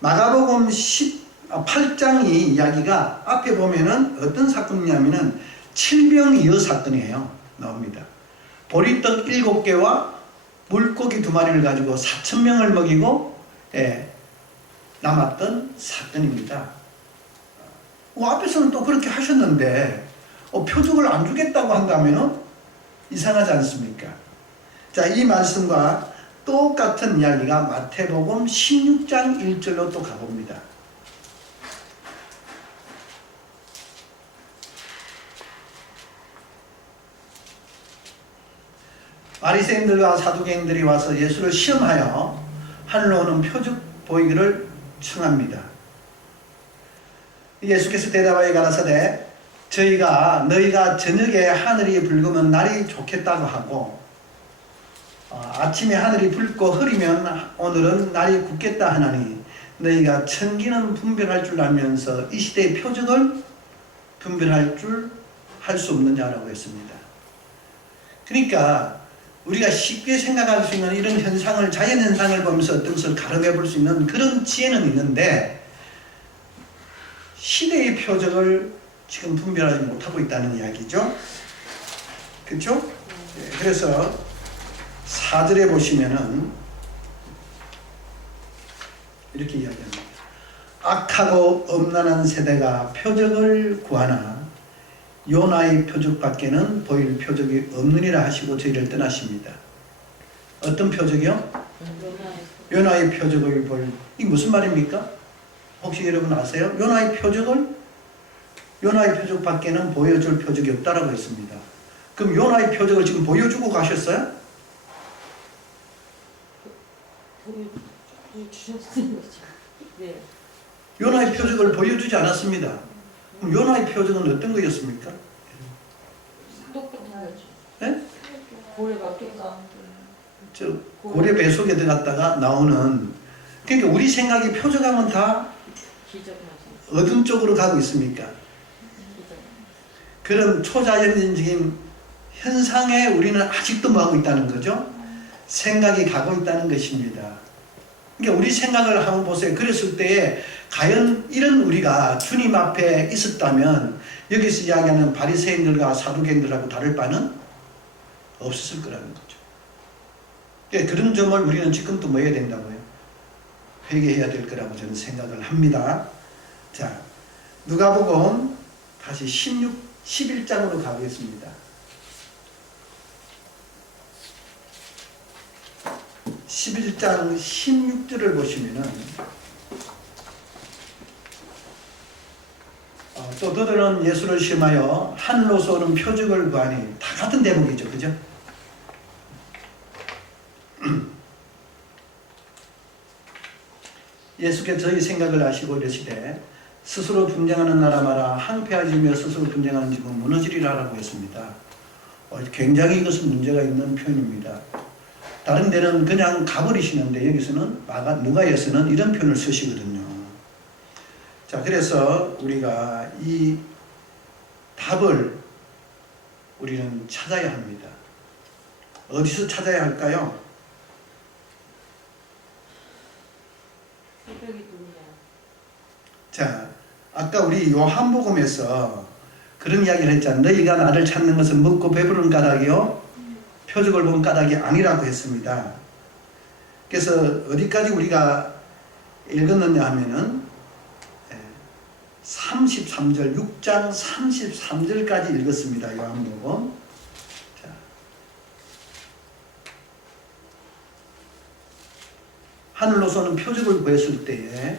마가복음 8장 이 이야기가 앞에 보면은 어떤 사건이냐면은 칠병이어 사건이에요. 나옵니다. 보리떡 7개와 물고기 2마리를 가지고 4,000명을 먹이고 남았던 사건입니다. 앞에서는 또 그렇게 하셨는데 표적을 안 주겠다고 한다면은 이상하지 않습니까? 자, 이 말씀과 똑같은 이야기가 마태복음 16장 1절로 또 가봅니다. 바리새인들과 사두개인들이 와서 예수를 시험하여 하늘로 오는 표적 보이기를 청합니다. 예수께서 대답하여 가라사대 너희가 저녁에 하늘이 붉으면 날이 좋겠다고 하고 아침에 하늘이 붉고 흐리면 오늘은 날이 굳겠다 하나니 너희가 천기는 분별할 줄 알면서 이 시대의 표적을 분별할 줄 할 수 없는 자라고 했습니다. 그러니까 우리가 쉽게 생각할 수 있는 이런 현상을, 자연현상을 보면서 어떤 것을 가름해 볼 수 있는 그런 지혜는 있는데 시대의 표적을 지금 분별하지 못하고 있다는 이야기죠. 그렇죠? 그래서 4절에 보시면은 이렇게 이야기합니다. 악하고 엄란한 세대가 표적을 구하나 요나의 표적밖에는 보일 표적이 없느니라 하시고 저희를 떠나십니다. 어떤 표적이요? 요나의 표적을 볼, 이게 무슨 말입니까? 혹시 여러분 아세요? 요나의 표적밖에는 보여줄 표적이 없다라고 했습니다. 그럼 요나의 표적을 지금 보여주고 가셨어요? 보여주셨는 거죠. 네. 요나의 표적을 보여주지 않았습니다. 그럼 요나의 표적은 어떤 거였습니까? 똑같은 거죠. 네? 고래가 똑같아. 고래 배 속에 들어갔다가 나오는, 그러니까 우리 생각이 표적하면 다 어떤 쪽으로 가고 있습니까? 그런 초자연적인 현상에 우리는 아직도 뭐하고 있다는 거죠? 생각이 가고 있다는 것입니다. 그러니까 우리 생각을 한번 보세요. 그랬을 때에 과연 이런 우리가 주님 앞에 있었다면 여기서 이야기하는 바리새인들과 사두개인들하고 다를 바는 없었을 거라는 거죠. 그러니까 그런 점을 우리는 지금도 뭐 해야 된다고요? 회개해야 될 거라고 저는 생각을 합니다. 자, 누가복음 다시 11장으로 가보겠습니다. 11장 16절을 보시면은 또 너들은 예수를 시험하여 하늘로서 오는 표적을 구하니 다 같은 대목이죠. 그죠? 예수께서 저희 생각을 아시고 이르시되 스스로 분쟁하는 나라 마라 항폐하지며 스스로 분쟁하는 집은 무너지리라 라고 했습니다. 굉장히 이것은 문제가 있는 표현입니다. 다른 데는 그냥 가버리시는데 여기서는 누가에서는 이런 표현을 쓰시거든요. 자, 그래서 우리가 이 답을 우리는 찾아야 합니다. 어디서 찾아야 할까요? 새벽이 누구냐? 자, 아까 우리 요한복음에서 그런 이야기를 했잖아요. 너희가 나를 찾는 것은 먹고 배부른 까닭이요 표적을 본 까닭이 아니라고 했습니다. 그래서 어디까지 우리가 읽었느냐 하면은 33절, 6장 33절까지 읽었습니다. 요한복음. 자, 하늘로서는 표적을 구했을 때에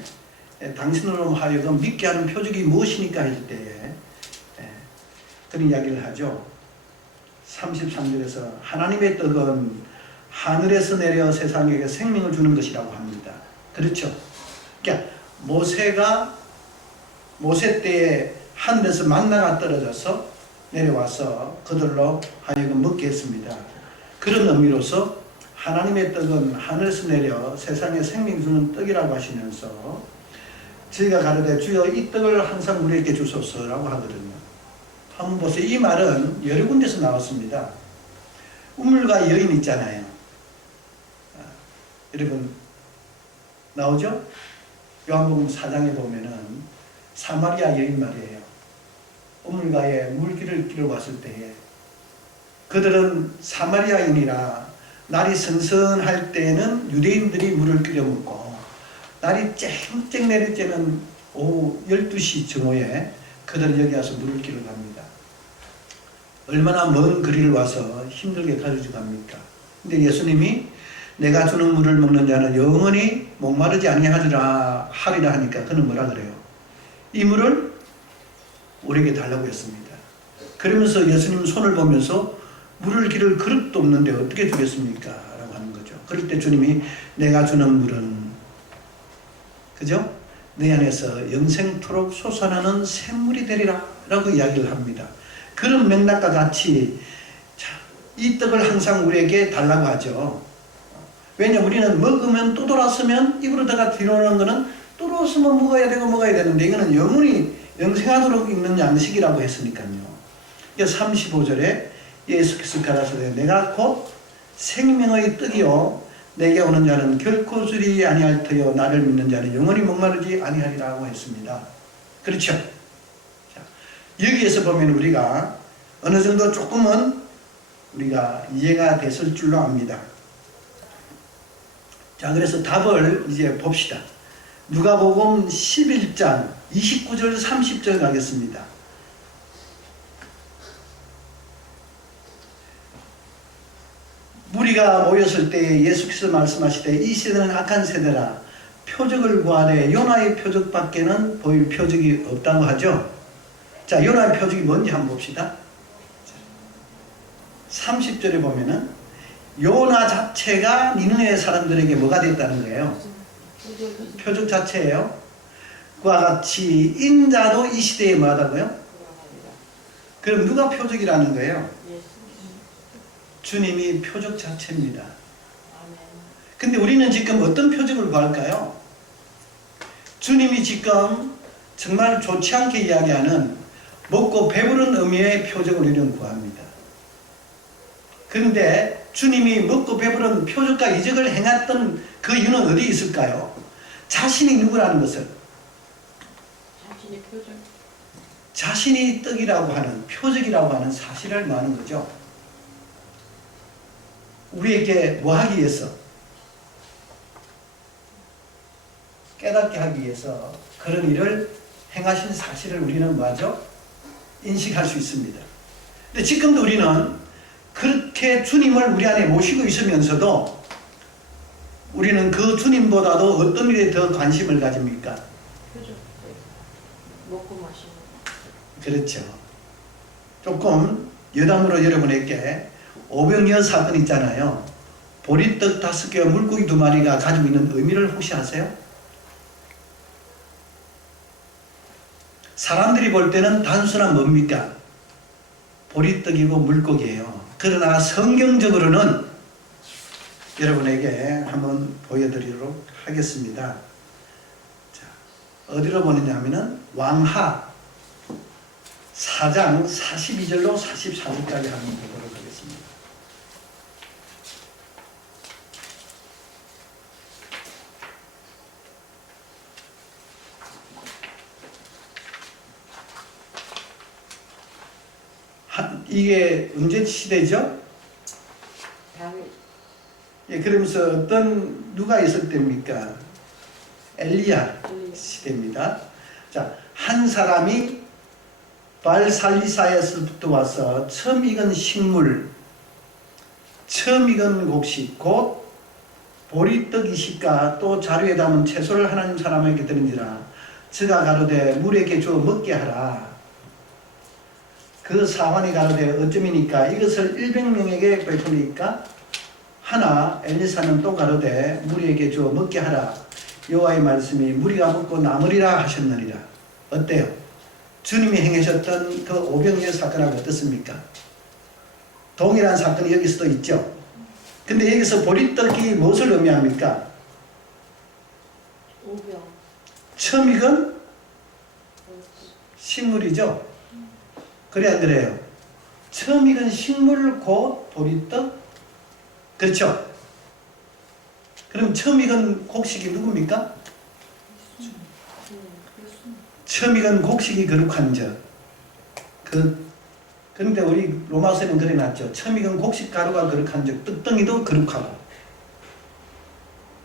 당신으로 하여금 믿게 하는 표적이 무엇이니까 할 때에 그런 이야기를 하죠. 33절에서 하나님의 떡은 하늘에서 내려 세상에게 생명을 주는 것이라고 합니다. 그렇죠? 그러니까 모세 때에 하늘에서 만나가 떨어져서 내려와서 그들로 하여금 먹게 했습니다. 그런 의미로서 하나님의 떡은 하늘에서 내려 세상에 생명 주는 떡이라고 하시면서 저희가 가르되 주여 이 떡을 항상 우리에게 주소서라고 하거든요. 한번 보세요. 이 말은 여러 군데서 나왔습니다. 우물가 여인 있잖아요. 여러분 나오죠? 요한복음 4장에 보면은 사마리아 여인 말이에요. 우물가에 물기를 끼러 왔을 때에 그들은 사마리아인이라 날이 선선할 때는 유대인들이 물을 끓여 먹고 날이 쨍쨍 내릴 때는 오후 12시 정오에 그들은 여기 와서 물을 끼러 갑니다. 얼마나 먼 거리를 와서 힘들게 가지고 갑니까? 근데 예수님이 내가 주는 물을 먹는 자는 영원히 목마르지 아니하리라 하니까 그는 뭐라 그래요? 이 물을 우리에게 달라고 했습니다. 그러면서 예수님 손을 보면서 물을 기를 그릇도 없는데 어떻게 주겠습니까? 라고 하는 거죠. 그럴 때 주님이 내가 주는 물은 그죠? 내 안에서 영생토록 솟아나는 샘물이 되리라 라고 이야기를 합니다. 그런 맥락과 같이 이 떡을 항상 우리에게 달라고 하죠. 왜냐하면 우리는 먹으면 또 돌아서면 입으로 들어가 들어오는 것은 또 돌아서면 먹어야 되고 먹어야 되는데 이거는 영원히 영생하도록 있는 양식이라고 했으니까요. 35절에 예수께서 가라사대 내가 곧 생명의 떡이요 내게 오는 자는 결코 줄이 아니할 터요 나를 믿는 자는 영원히 목마르지 아니하리라고 했습니다. 그렇죠? 자, 여기에서 보면 우리가 어느 정도 조금은 우리가 이해가 됐을 줄로 압니다. 자, 그래서 답을 이제 봅시다. 누가복음 11장 29절 30절 가겠습니다. 무리가 모였을 때 예수께서 말씀하시되 이 세대는 악한 세대라 표적을 구하되 요나의 표적밖에는 보일 표적이 없다고 하죠. 자, 요나의 표적이 뭔지 한번 봅시다. 30절에 보면은 요나 자체가 니느웨 사람들에게 뭐가 됐다는 거예요? 표적 자체예요. 그와 같이 인자도 이 시대에 뭐하다고요? 그럼 누가 표적이라는 거예요? 주님이 표적 자체입니다. 근데 우리는 지금 어떤 표적을 구할까요? 주님이 지금 정말 좋지 않게 이야기하는 먹고 배부른 의미의 표적을 우리는 구합니다. 그런데 주님이 먹고 배부른 표적과 이적을 행했던 그 이유는 어디 있을까요? 자신이 누구라는 것을 표정. 자신이 떡이라고 하는, 표적이라고 하는 사실을 말하는 거죠. 우리에게 뭐 하기 위해서? 깨닫게 하기 위해서 그런 일을 행하신 사실을 우리는 뭐하죠? 인식할 수 있습니다. 근데 지금도 우리는 그렇게 주님을 우리 안에 모시고 있으면서도 우리는 그 주님보다도 어떤 일에 더 관심을 가집니까? 표정. 네. 먹고 마시는 거. 그렇죠. 조금 여담으로 여러분에게 오병이어 사건 있잖아요. 보리떡 5개와 물고기 2마리가 가지고 있는 의미를 혹시 아세요? 사람들이 볼 때는 단순한 뭡니까? 보리떡이고 물고기예요. 그러나 성경적으로는 여러분에게 한번 보여드리도록 하겠습니다. 자, 어디로 보느냐 하면은 왕하 4장 42절로 44절까지 한번 보도록 하겠습니다. 이게 언제 시대죠? 다윗. 예, 그러면서 누가 있을 때입니까? 엘리야 시대입니다. 자, 한 사람이 발살리사에서부터 와서 처음 익은 식물, 처음 익은 곡식, 곧 보리떡이시까 또 자루에 담은 채소를 하나님 사람에게 드린지라. 저가 가로되 물에게 주어 먹게 하라. 그 사환이 가로되 어쩌미니까 이것을 100명에게 베푸니까 하나. 엘리사는 또 가로되 무리에게 주어 먹게 하라. 여호와의 말씀이 무리가 먹고 남으리라 하셨느니라. 어때요? 주님이 행하셨던 그 오병이어 사건하고 어떻습니까? 동일한 사건이 여기서도 있죠. 근데 여기서 보리떡이 무엇을 의미합니까? 오병. 처음 익은 식물이죠. 그래 안 그래요? 처음 익은 식물 곧 보리떡. 그렇죠? 그럼 처음 익은 곡식이 누굽니까? 처음 익은 곡식이 거룩한 자. 그런데 우리 로마서에는 그래 놨죠. 처음 익은 곡식 가루가 거룩한 자, 떡덩이도 거룩하고.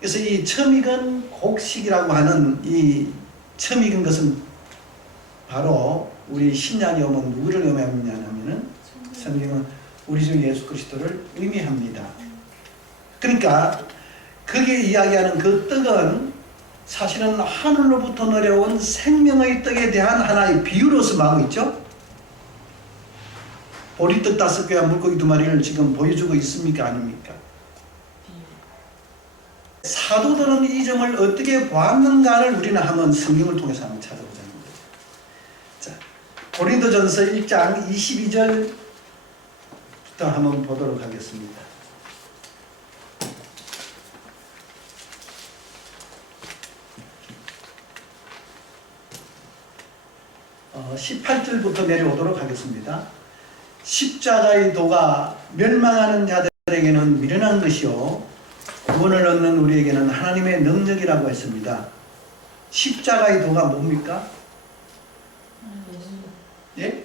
그래서 이 처음 익은 곡식이라고 하는 이 처음 익은 것은 바로 우리 신약에 오면 누구를 의미하냐면은 성경은 우리 주 예수 그리스도를 의미합니다. 그러니까 거기에 이야기하는 그 떡은 사실은 하늘로부터 내려온 생명의 떡에 대한 하나의 비유로서 말하고 있죠. 보리떡 5개와 물고기 2마리를 지금 보여주고 있습니까? 아닙니까? 사도들은 이 점을 어떻게 보았는가를 우리는 한번 성경을 통해서 한번 찾아보자는 거죠. 자, 고린도전서 1장 22절부터 한번 보도록 하겠습니다. 18절부터 내려오도록 하겠습니다. 십자가의 도가 멸망하는 자들에게는 미련한 것이요 구원을 얻는 우리에게는 하나님의 능력이라고 했습니다. 십자가의 도가 뭡니까? 예?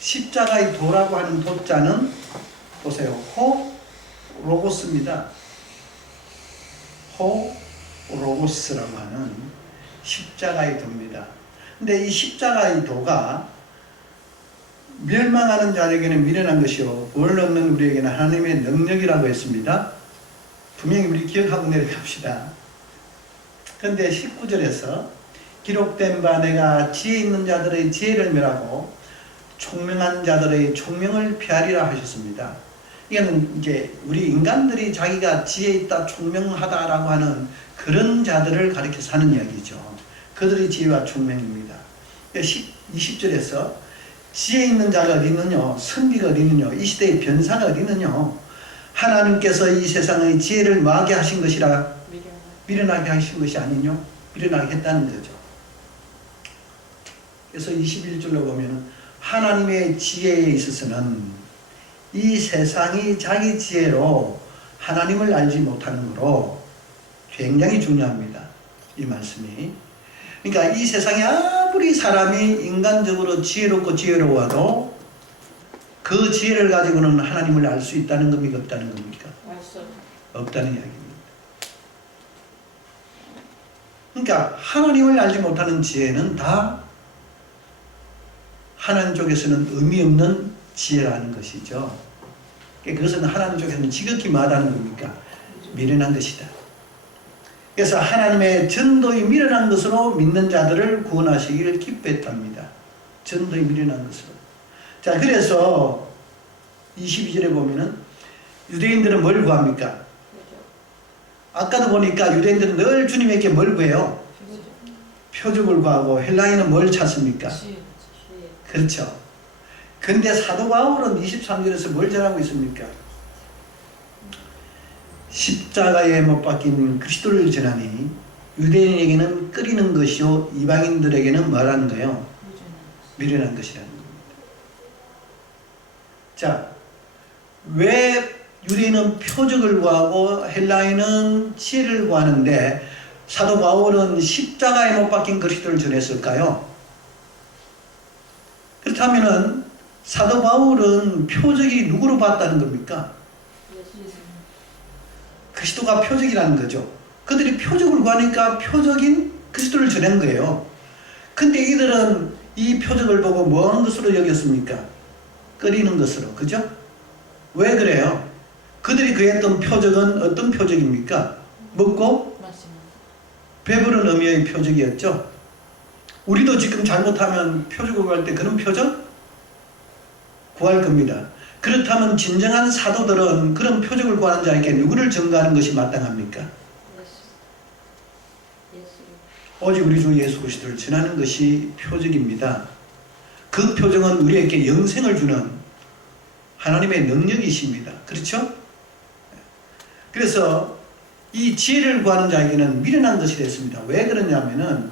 십자가의 도라고 하는 도자는 보세요. 호 로고스입니다. 호 로고스라고 하는 십자가의 도입니다. 근데 이 십자가의 도가 멸망하는 자에게는 미련한 것이요 구원을 얻는 우리에게는 하나님의 능력이라고 했습니다. 분명히 우리 기억하고 내려갑시다. 그런데 19절에서 기록된 바 내가 지혜 있는 자들의 지혜를 멸하고 총명한 자들의 총명을 피하리라 하셨습니다. 이거는 이제 우리 인간들이 자기가 지혜 있다, 총명하다라고 하는 그런 자들을 가리켜서 하는 이야기죠. 그들의 지혜와 총명입니다. 20절에서 지혜 있는 자가 어디 있느냐, 선비가 어디 있느냐, 이 시대의 변사가 어디 있느냐, 하나님께서 이 세상의 지혜를 뭐하게 하신 것이라 미련하게 하신 것이 아니뇨, 미련하게 했다는 거죠. 그래서 21절로 보면 하나님의 지혜에 있어서는 이 세상이 자기 지혜로 하나님을 알지 못하는 거로 굉장히 중요합니다. 이 말씀이. 그러니까 이 세상에 아무리 사람이 인간적으로 지혜롭고 지혜로워도 그 지혜를 가지고는 하나님을 알 수 있다는 겁니까? 없다는 겁니까? 말씀. 없다는 이야기입니다. 그러니까 하나님을 알지 못하는 지혜는 다 하나님 쪽에서는 의미 없는 지혜라는 것이죠. 그것은 하나님 쪽에서는 지극히 뭐하다는 겁니까? 미련한 것이다. 그래서 하나님의 전도에 미련한 것으로 믿는 자들을 구원하시기를 기뻐했답니다. 전도에 미련한 것으로. 자, 그래서 22절에 보면은 유대인들은 뭘 구합니까? 그죠. 아까도 보니까 유대인들은 늘 주님에게 뭘 구해요? 그죠. 표적을 구하고 헬라인은 뭘 찾습니까? 지혜. 그렇죠. 근데 사도 바울은 23절에서 뭘 전하고 있습니까? 십자가에 못 박힌 그리스도를 전하니 유대인에게는 끓이는 것이요 이방인들에게는 뭐라는 거예요? 미련한 것이라는 겁니다. 자, 왜 유대인은 표적을 구하고 헬라인은 지혜를 구하는데 사도 바울은 십자가에 못 박힌 그리스도를 전했을까요? 그렇다면은 사도 바울은 표적이 누구로 봤다는 겁니까? 그리스도가 표적이라는 거죠. 그들이 표적을 구하니까 표적인 그리스도를 전한 거예요. 근데 이들은 이 표적을 보고 뭐하는 것으로 여겼습니까? 끓이는 것으로. 그죠? 왜 그래요? 그들이 구했던 표적은 어떤 표적입니까? 먹고 배부른 의미의 표적이었죠. 우리도 지금 잘못하면 표적을 구할 때 그런 표적 구할 겁니다. 그렇다면 진정한 사도들은 그런 표적을 구하는 자에게 누구를 전가하는 것이 마땅합니까? 오직 우리 주 예수 그리스도를 전하는 것이 표적입니다. 그 표적은 우리에게 영생을 주는 하나님의 능력이십니다. 그렇죠? 그래서 이 지혜를 구하는 자에게는 미련한 것이 됐습니다. 왜 그러냐면은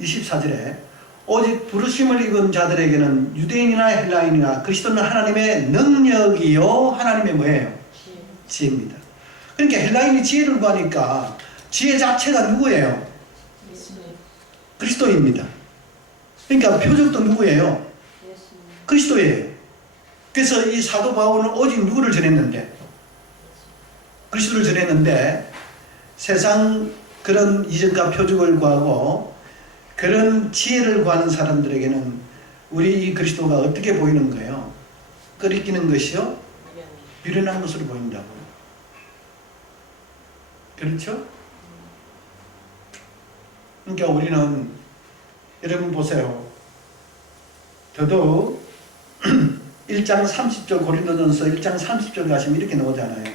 24절에 오직 부르심을 입은 자들에게는 유대인이나 헬라인이나 그리스도는 하나님의 능력이요 하나님의 뭐예요? 지혜입니다. 그러니까 헬라인이 지혜를 구하니까 지혜 자체가 누구예요? 그리스도입니다. 그러니까 표적도 누구예요? 그리스도예요. 그래서 이 사도 바울은 오직 누구를 전했는데? 그리스도를 전했는데 세상 그런 이적과 표적을 구하고 그런 지혜를 구하는 사람들에게는 우리 이 그리스도가 어떻게 보이는 거예요? 끓이기는 것이요? 미련한 것으로 보인다고요. 그렇죠? 그러니까 우리는 여러분 보세요. 더더욱 1장 30절 고린도전서 1장 30절 가시면 이렇게 나오잖아요.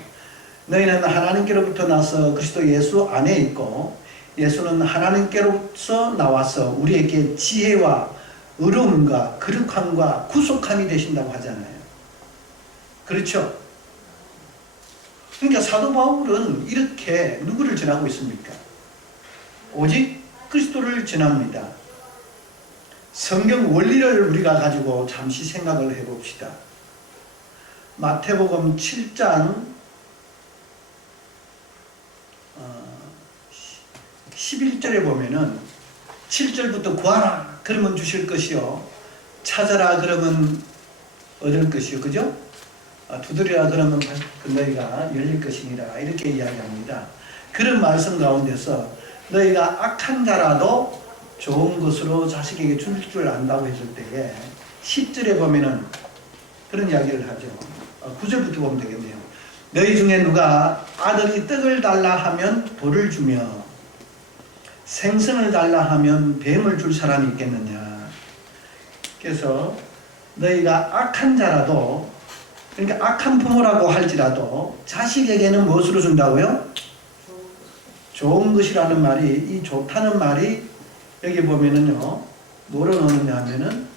너희는 하나님께로부터 나서 그리스도 예수 안에 있고 예수는 하나님께로서 나와서 우리에게 지혜와 의로움과 거룩함과 구속함이 되신다고 하잖아요. 그렇죠? 그러니까 사도 바울은 이렇게 누구를 전하고 있습니까? 오직 그리스도를 전합니다. 성경 원리를 우리가 가지고 잠시 생각을 해봅시다. 마태복음 7장 11절에 보면은 7절부터 구하라 그러면 주실 것이요 찾아라 그러면 얻을 것이요 그죠? 두드리라 그러면 너희가 열릴 것이니라 이렇게 이야기합니다. 그런 말씀 가운데서 너희가 악한 자라도 좋은 것으로 자식에게 줄 줄 안다고 했을 때에 10절에 보면은 그런 이야기를 하죠. 9절부터 보면 되겠네요. 너희 중에 누가 아들이 떡을 달라 하면 돌을 주며 생선을 달라 하면 뱀을 줄 사람이 있겠느냐. 그래서 너희가 악한 자라도 그러니까 악한 부모라고 할지라도 자식에게는 무엇으로 준다고요? 좋은 것이라는 말이 이 좋다는 말이 여기 보면은요 뭐로 넣느냐 하면은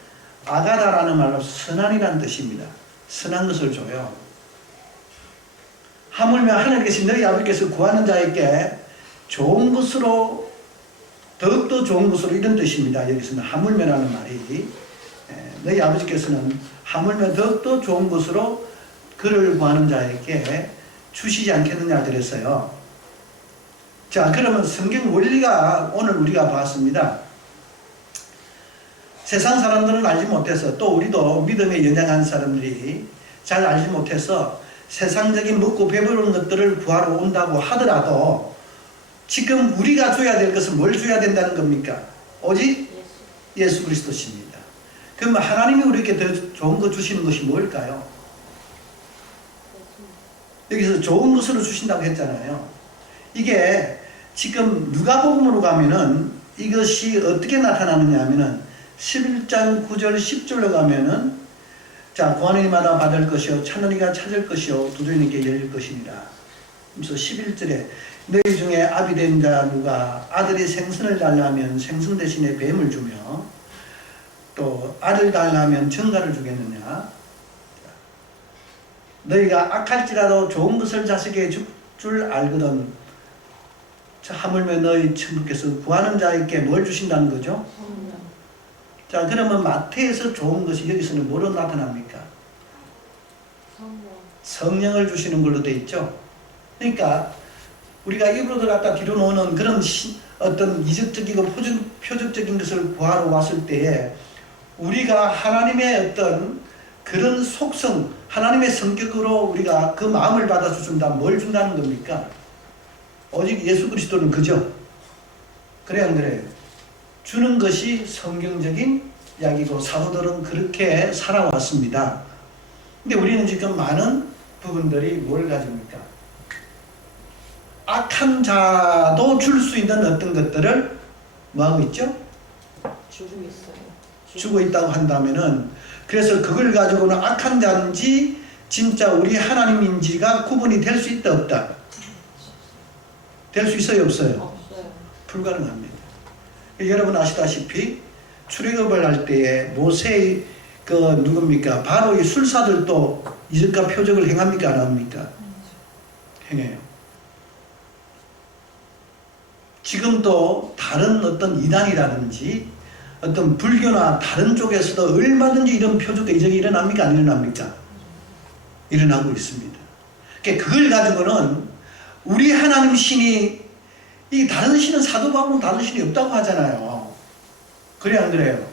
아가다라는 말로 선한이라는 뜻입니다. 선한 것을 줘요. 하물며 하나님께서 너희 아버지께서 구하는 자에게 좋은 것으로 더욱더 좋은 것으로 이런 뜻입니다. 여기서는 하물며라는 말이 너희 아버지께서는 하물며 더욱더 좋은 것으로 그를 구하는 자에게 주시지 않겠느냐 그랬어요. 자, 그러면 성경 원리가 오늘 우리가 봤습니다. 세상 사람들은 알지 못해서, 또 우리도 믿음에 연약한 사람들이 잘 알지 못해서 세상적인 먹고 배부른 것들을 구하러 온다고 하더라도 지금 우리가 줘야 될 것은 뭘 줘야 된다는 겁니까? 오직 예수 그리스도십니다. 그럼 하나님이 우리에게 더 좋은 거 주시는 것이 뭘까요? 여기서 좋은 것으로 주신다고 했잖아요. 이게 지금 누가복음으로 가면은 이것이 어떻게 나타나느냐 하면은 11장 9절 10절로 가면은 자, 구하는 이마다 받을 것이요 찾는 이가 찾을 것이요 두드리는 이게 열릴 것이니라. 그래서 11절에 너희 중에 아비 된 자 누가 아들이 생선을 달라면 생선 대신에 뱀을 주며 또 알을 달라면 정갈을 주겠느냐. 너희가 악할지라도 좋은 것을 자식에게 줄 줄 알거든. 하물며 너희 천부께서 구하는 자에게 뭘 주신다는 거죠? 자, 그러면 마태에서 좋은 것이 여기서는 뭐로 나타납니까? 성령을 주시는 걸로 돼 있죠. 그러니까 우리가 입으로 들어갔다 뒤로 놓는 그런 어떤 이적적이고 표적적인 것을 구하러 왔을 때에 우리가 하나님의 어떤 그런 속성, 하나님의 성격으로 우리가 그 마음을 받아준다. 뭘 준다는 겁니까? 오직 예수 그리스도는 그죠? 그래 안 그래요? 주는 것이 성경적인 이야기고 사도들은 그렇게 살아왔습니다. 근데 우리는 지금 많은 부분들이 뭘 가집니까? 악한 자도 줄 수 있는 어떤 것들을 뭐하고 있죠? 주고 있다고 한다면은 그래서 그걸 가지고는 악한 자인지 진짜 우리 하나님인지가 구분이 될 수 있다 없다? 될 수 있어요 없어요? 없어요. 불가능합니다. 여러분 아시다시피 출애굽을 할 때에 모세의 그 누굽니까? 바로 이 술사들도 이적과 표적을 행합니까 안 합니까? 행해요. 지금도 다른 어떤 이단이라든지 어떤 불교나 다른 쪽에서도 얼마든지 이런 표적과 이적이 일어납니까 안 일어납니까? 일어나고 있습니다. 그러니까 그걸 가지고는 우리 하나님 신이 이 다른 신은 사도 바울은 다른 신이 없다고 하잖아요. 그래 안 그래요?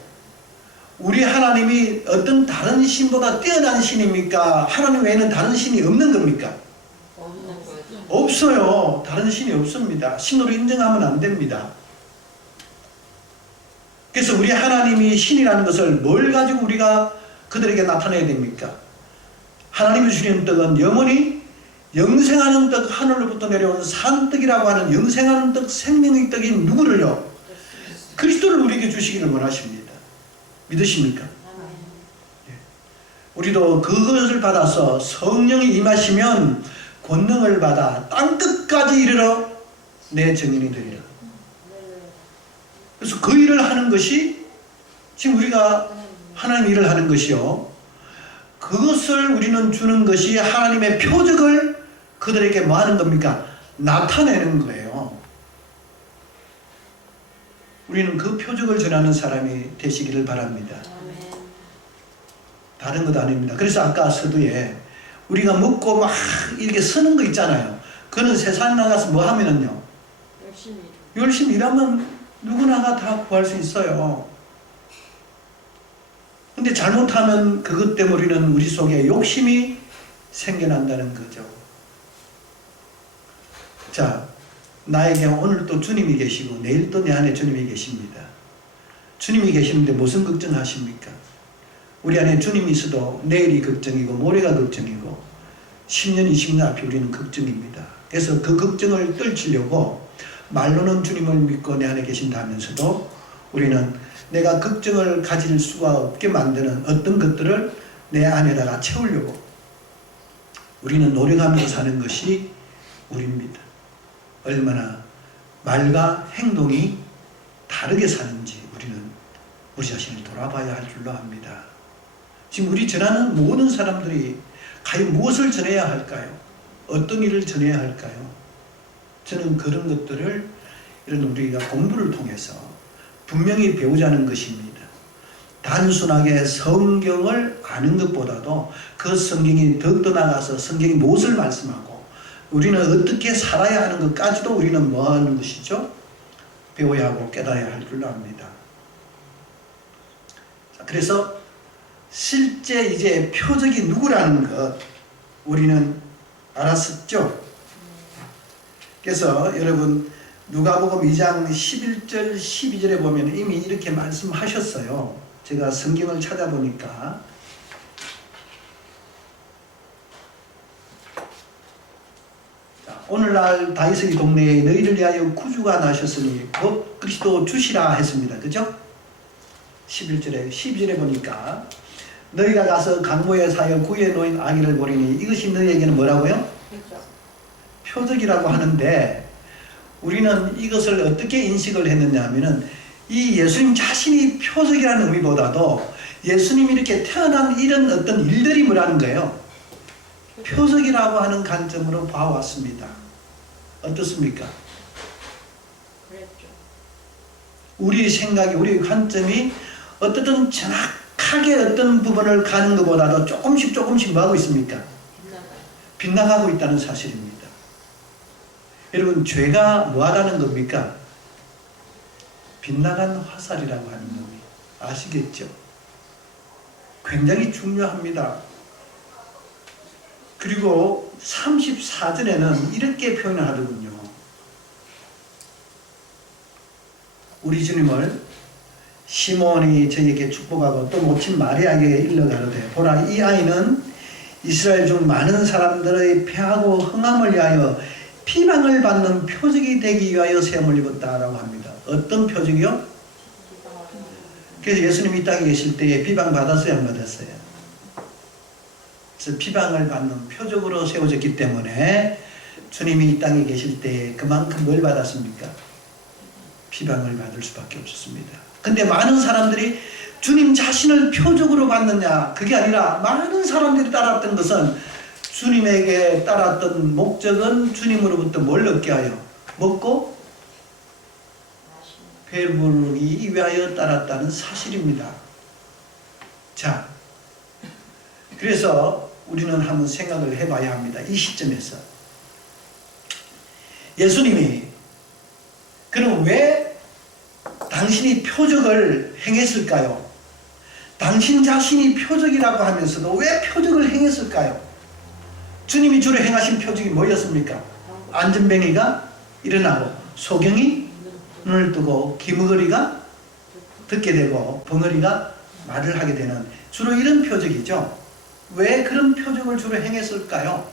우리 하나님이 어떤 다른 신보다 뛰어난 신입니까? 하나님 외에는 다른 신이 없는 겁니까? 없는 거죠. 없어요. 다른 신이 없습니다. 신으로 인정하면 안 됩니다. 그래서 우리 하나님이 신이라는 것을 뭘 가지고 우리가 그들에게 나타내야 됩니까? 하나님이 주시는 떡은 영원히 영생하는 떡, 하늘로부터 내려온 산떡이라고 하는 영생하는 떡, 생명의 떡이 누구를요? 그리스도를 우리에게 주시기를 원하십니다. 믿으십니까? 예. 우리도 그것을 받아서 성령이 임하시면 권능을 받아 땅끝까지 이르러 내 증인이 되리라. 그래서 그 일을 하는 것이 지금 우리가 하나님 일을 하는 것이요. 그것을 우리는 주는 것이 하나님의 표적을 그들에게 뭐 하는 겁니까? 나타내는 거예요. 우리는 그 표적을 전하는 사람이 되시기를 바랍니다. 다른 것 아닙니다. 그래서 아까 서두에 우리가 먹고 막 이렇게 쓰는 거 있잖아요. 그는 세상 나가서 뭐 하면은요? 열심히 일하면 누구나가 다 구할 수 있어요. 근데 잘못하면 그것 때문에 우리는 우리 속에 욕심이 생겨난다는 거죠. 자, 나에게 오늘 또 주님이 계시고 내일 또 내 안에 주님이 계십니다. 주님이 계시는데 무슨 걱정하십니까? 우리 안에 주님이 있어도 내일이 걱정이고 모레가 걱정이고 10년, 20년 앞에 우리는 걱정입니다. 그래서 그 걱정을 떨치려고 말로는 주님을 믿고 내 안에 계신다 하면서도 우리는 내가 걱정을 가질 수가 없게 만드는 어떤 것들을 내 안에다가 채우려고 우리는 노력하면서 사는 것이 우리입니다. 얼마나 말과 행동이 다르게 사는지 우리는 우리 자신을 돌아봐야 할 줄로 압니다. 지금 우리 전하는 모든 사람들이 과연 무엇을 전해야 할까요? 어떤 일을 전해야 할까요? 저는 그런 것들을 이런 우리가 공부를 통해서 분명히 배우자는 것입니다. 단순하게 성경을 아는 것보다도 그 성경이 더욱더 나가서 성경이 무엇을 말씀하고 우리는 어떻게 살아야 하는 것까지도 우리는 뭐 하는 것이죠? 배워야 하고 깨달아야 할 줄로 압니다. 그래서 실제 이제 표적이 누구라는 것 우리는 알았었죠. 그래서 여러분 누가복음 2장 11절 12절에 보면 이미 이렇게 말씀하셨어요. 제가 성경을 찾아보니까 오늘날 다윗의 동네에 너희를 위하여 구주가 나셨으니 곧 그리스도 주시라 했습니다. 그죠? 11절에 12절에 보니까 너희가 가서 강보에 사여 구에 놓인 아기를 보리니 이것이 너희에게는 뭐라고요? 표적이라고 하는데 우리는 이것을 어떻게 인식을 했느냐 하면은 이 예수님 자신이 표적이라는 의미보다도 예수님이 이렇게 태어난 이런 어떤 일들이 뭐라는 거예요? 표적이라고 하는 관점으로 봐왔습니다. 어떻습니까? 그랬죠. 우리 생각이, 우리 관점이 어떻든 정확하게 어떤 부분을 가는 것보다도 조금씩 뭐하고 있습니까? 빗나가고 있다는 사실입니다. 여러분, 죄가 뭐하다는 겁니까? 빗나간 화살이라고 하는 겁니다. 아시겠죠? 굉장히 중요합니다. 그리고 34절에는 이렇게 표현을 하더군요. 우리 주님을 시몬이 저에게 축복하고 또 모친 마리아에게 일러 가로되 보라 이 아이는 이스라엘 중 많은 사람들의 패하고 흥함을 위하여 비방을 받는 표적이 되기 위하여 세움을 입었다라고 합니다. 어떤 표적이요? 그래서 예수님이 이 땅에 계실 때에 비방받았어요? 안 받았어요? 그래서 비방을 받는 표적으로 세워졌기 때문에 주님이 이 땅에 계실 때에 그만큼 뭘 받았습니까? 비방을 받을 수밖에 없었습니다. 근데 많은 사람들이 주님 자신을 표적으로 받느냐? 그게 아니라 많은 사람들이 따랐던 것은 주님에게 따랐던 목적은 주님으로부터 뭘 얻게 하여? 먹고 배부르기 위하여 따랐다는 사실입니다. 자, 그래서 우리는 한번 생각을 해봐야 합니다. 이 시점에서 예수님이 그럼 왜 당신이 표적을 행했을까요? 당신 자신이 표적이라고 하면서도 왜 표적을 행했을까요? 주님이 주로 행하신 표적이 뭐였습니까? 안전뱅이가 일어나고 소경이 눈을 뜨고 기머거리가 듣게 되고 벙어리가 말을 하게 되는 주로 이런 표적이죠. 왜 그런 표적을 주로 행했을까요?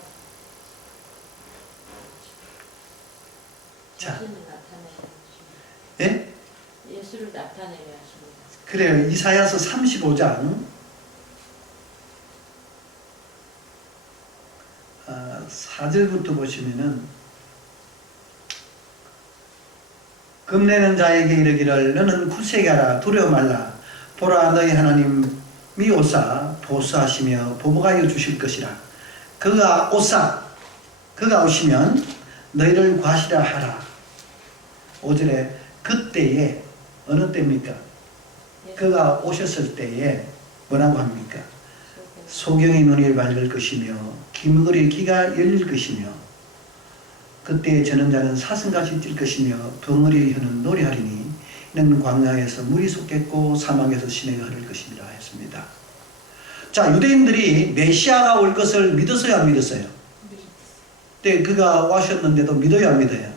자, 예? 예수를 나타내려 하십니다. 그래요. 이사야서 35장 4절부터 보시면은 겁내는 자에게 이르기를 너는 굳세게 하라 두려워 말라 보라 너희 하나님이 오사 보수하시며 보복하여 주실 것이라 그가 오시면 너희를 과시라 하라. 5절에 그때에 어느 때입니까? 그가 오셨을 때에 뭐라고 합니까? 소경의 눈이 밝을 것이며 기머거리의 귀가 열릴 것이며 그때에 저는 자는 사슴같이 뛸 것이며 벙어리의 혀는 노래하리니 이는 광야에서 물이 솟겠고 사막에서 시내가 흐를 것이니라 했습니다. 자, 유대인들이 메시아가 올 것을 믿었어요? 안 믿었어요? 네, 그가 오셨는데도 믿어요? 안 믿어요?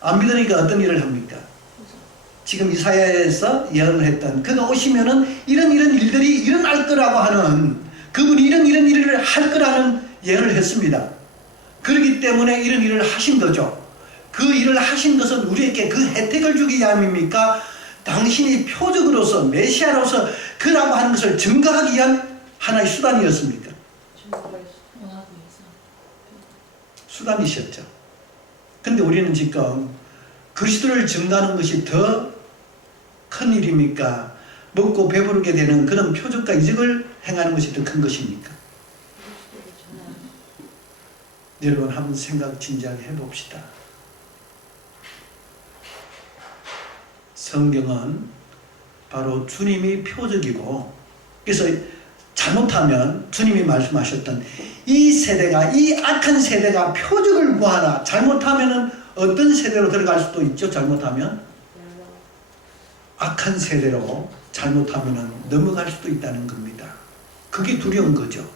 안 믿으니까 어떤 일을 합니까? 지금 이사야에서 예언을 했던 그가 오시면은 이런 일들이 일어날 거라고 하는 그분이 이런 일을 할 거라는 예언을 했습니다. 그렇기 때문에 이런 일을 하신 거죠. 그 일을 하신 것은 우리에게 그 혜택을 주기 위함입니까? 당신이 표적으로서 메시아로서 그라고 하는 것을 증거하기 위한 하나의 수단이었습니까? 수단이셨죠. 근데 우리는 지금 그리스도를 증거하는 것이 더 큰 일입니까? 먹고 배부르게 되는 그런 표적과 이적을 행하는 것이 더 큰 것입니까? 여러분 한번 생각 진지하게 해봅시다. 성경은 바로 주님이 표적이고 그래서 잘못하면 주님이 말씀하셨던 이 세대가 이 악한 세대가 표적을 구하나 잘못하면 어떤 세대로 들어갈 수도 있죠. 잘못하면 악한 세대로 잘못하면 넘어갈 수도 있다는 겁니다. 그게 두려운 거죠.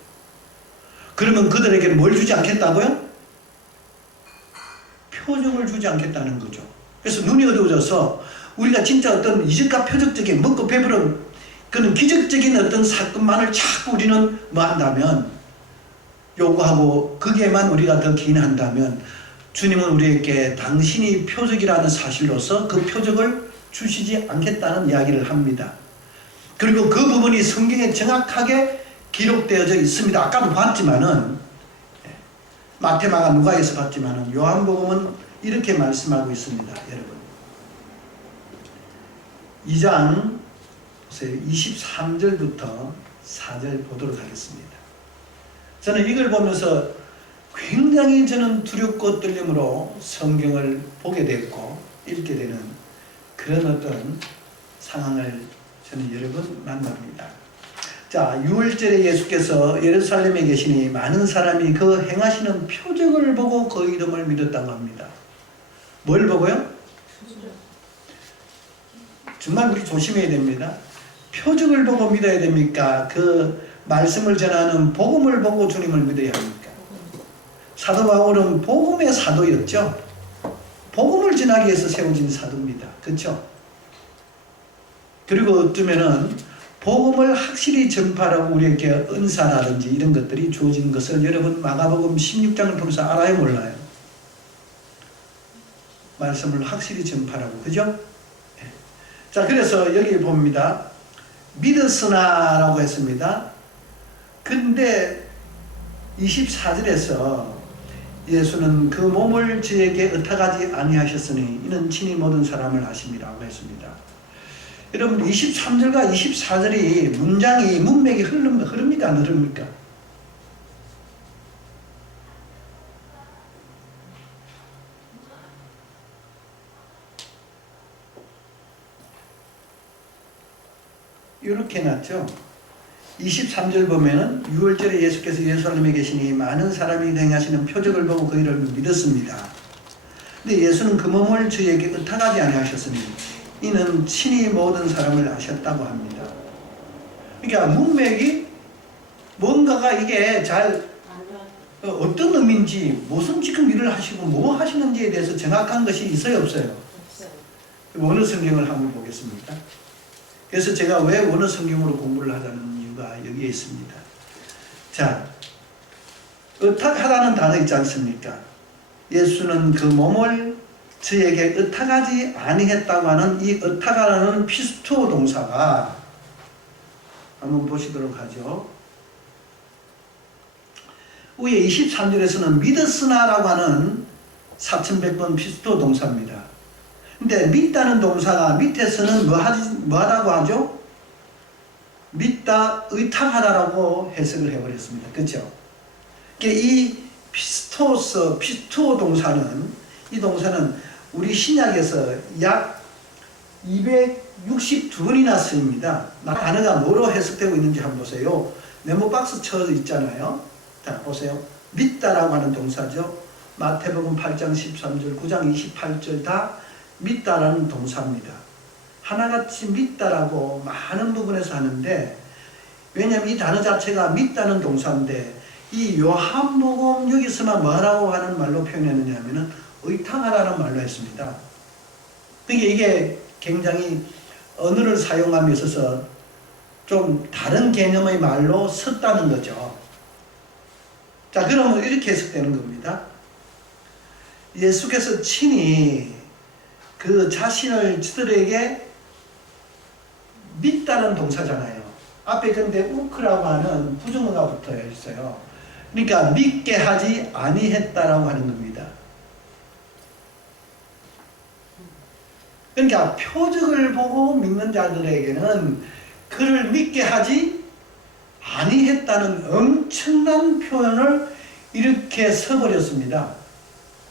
그러면 그들에게 뭘 주지 않겠다고요? 표적을 주지 않겠다는 거죠. 그래서 눈이 어두워져서 우리가 진짜 어떤 이적과 표적적인 먹고 배부른 그런 기적적인 어떤 사건만을 자꾸 우리는 뭐 한다면, 요구하고 거기에만 우리가 더 기인한다면 주님은 우리에게 당신이 표적이라는 사실로서 그 표적을 주시지 않겠다는 이야기를 합니다. 그리고 그 부분이 성경에 정확하게 기록되어져 있습니다. 아까도 봤지만은 마태, 마가, 누가에서 봤지만은 요한복음은 이렇게 말씀하고 있습니다. 여러분 2장 23절부터 4절 보도록 하겠습니다. 저는 이걸 보면서 굉장히 저는 두렵고 떨림으로 성경을 보게 됐고 읽게 되는 그런 어떤 상황을 저는 여러 번 만납니다. 자, 6월절에 예수께서 예루살렘에 계시니 많은 사람이 그 행하시는 표적을 보고 그 이름을 믿었다고 합니다. 뭘 보고요? 정말 우리 조심해야 됩니다. 표적을 보고 믿어야 됩니까? 그 말씀을 전하는 복음을 보고 주님을 믿어야 합니까? 사도 바울은 복음의 사도였죠. 복음을 전하기 위해서 세워진 사도입니다. 그렇죠? 그리고 어쩌면은 복음을 확실히 전파하고 우리에게 은사라든지 이런 것들이 주어진 것을 여러분 마가복음 16장을 보면서 알아요, 몰라요? 말씀을 확실히 전파하고, 그죠? 자, 그래서 여기 봅니다. 믿었으나라고 했습니다. 근데 24절에서 예수는 그 몸을 저에게 의탁하지 아니하셨으니 이는 친히 모든 사람을 아심이라고 했습니다. 여러분 23절과 24절이 문장이 문맥이 흐릅니까? 안 흐릅니까? 이렇게 해놨죠. 23절 보면은 6월절에 예수께서 예루살렘에 계시니 많은 사람이 행하시는 표적을 보고 그 일을 믿었습니다. 근데 예수는 그 몸을 저에게 의탁하지 아니하셨으니 이는 친히 모든 사람을 아셨다고 합니다. 그러니까 문맥이 뭔가가 이게 잘 어떤 의미인지 무슨 지금 일을 하시고 뭐 하시는지에 대해서 정확한 것이 있어요, 없어요? 원어 성경을 한번 보겠습니다. 그래서 제가 왜 원어 성경으로 공부를 하자는 이유가 여기에 있습니다. 자, 의탁하다는 단어 있지 않습니까? 예수는 그 몸을 저에게 의탁하지 아니했다고 하는 이 의탁하라는 피스토 동사가 한번 보시도록 하죠. 위에 23절에서는 믿었으나라고 하는 4100번 피스토 동사입니다. 근데 믿다는 동사가 밑에서는 뭐 하다고 하죠? 믿다, 의탁하다라고 해석을 해버렸습니다. 그렇죠? 이 피스토 동사는, 이 동사는 우리 신약에서 약 262번이나 쓰입니다. 단어가 뭐로 해석되고 있는지 한번 보세요. 네모 박스 쳐 있잖아요. 자, 보세요. 믿다라고 하는 동사죠. 마태복음 8장 13절, 9장 28절 다 믿다라는 동사입니다. 하나같이 믿다라고 많은 부분에서 하는데, 왜냐하면 이 단어 자체가 믿다는 동사인데 이 요한복음 여기서만 뭐라고 하는 말로 표현했느냐 하면은 의탁하라는 말로 했습니다. 그러니까 이게 굉장히 언어를 사용함에 있어서 좀 다른 개념의 말로 섰다는 거죠. 자, 그러면 이렇게 해석되는 겁니다. 예수께서 친히 그 자신을 저들에게 믿다는 동사잖아요. 앞에 근데 우크라고 하는 부정어가 붙어 있어요. 그러니까 믿게 하지 아니했다라고 하는 겁니다. 그러니까 표적을 보고 믿는 자들에게는 그를 믿게 하지 아니했다는 엄청난 표현을 이렇게 써버렸습니다.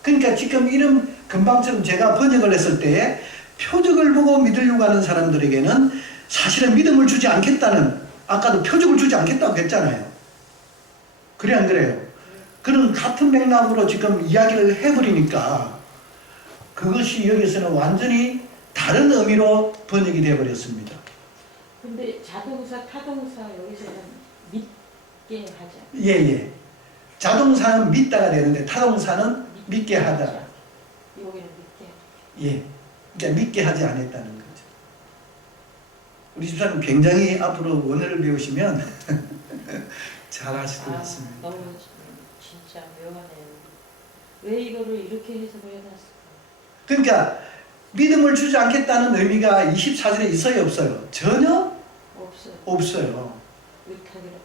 그러니까 지금 이런 금방처럼 제가 번역을 했을 때에 표적을 보고 믿으려고 하는 사람들에게는 사실은 믿음을 주지 않겠다는, 아까도 표적을 주지 않겠다고 했잖아요. 그래 안 그래요? 그런 같은 맥락으로 지금 이야기를 해버리니까 그것이 여기서는 완전히 다른 의미로 번역이 되어버렸습니다. 근데 자동사, 타동사 여기서는 믿게 하자. 예. 자동사는 믿다가 되는데 타동사는 믿게 하다. 여기는 믿게. 예. 그러니까 믿게 하지 않았다는 거죠. 우리 집사님 굉장히 앞으로 원어를 배우시면 잘 하실 것 같습니다. 너무 진짜 묘하네요. 왜 이거를 이렇게 해석을 해놨을까? 그러니까 믿음을 주지 않겠다는 의미가 24절에 있어요, 없어요? 전혀 없어요. 없어요. 의탁이라고.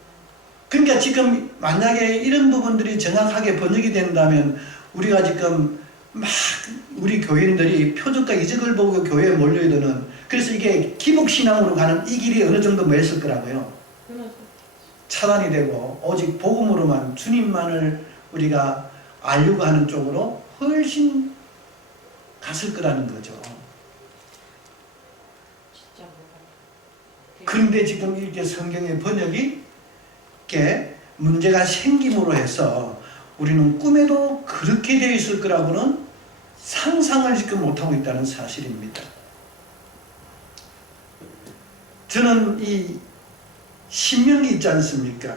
그러니까 지금 만약에 이런 부분들이 정확하게 번역이 된다면 우리가 지금 막 우리 교인들이 표적과 이적을 보고 교회에 몰려드는, 그래서 이게 기복신앙으로 가는 이 길이 어느 정도 뭐였을 거라고요. 차단이 되고 오직 복음으로만 주님만을 우리가 알려고 하는 쪽으로 훨씬 갔을 거라는 거죠. 진짜 뭐가. 그런데 지금 이렇게 성경의 번역이 이렇게 문제가 생김으로 해서 우리는 꿈에도 그렇게 되어 있을 거라고는 상상을 지금 못하고 있다는 사실입니다. 저는 이 신명기 있지 않습니까?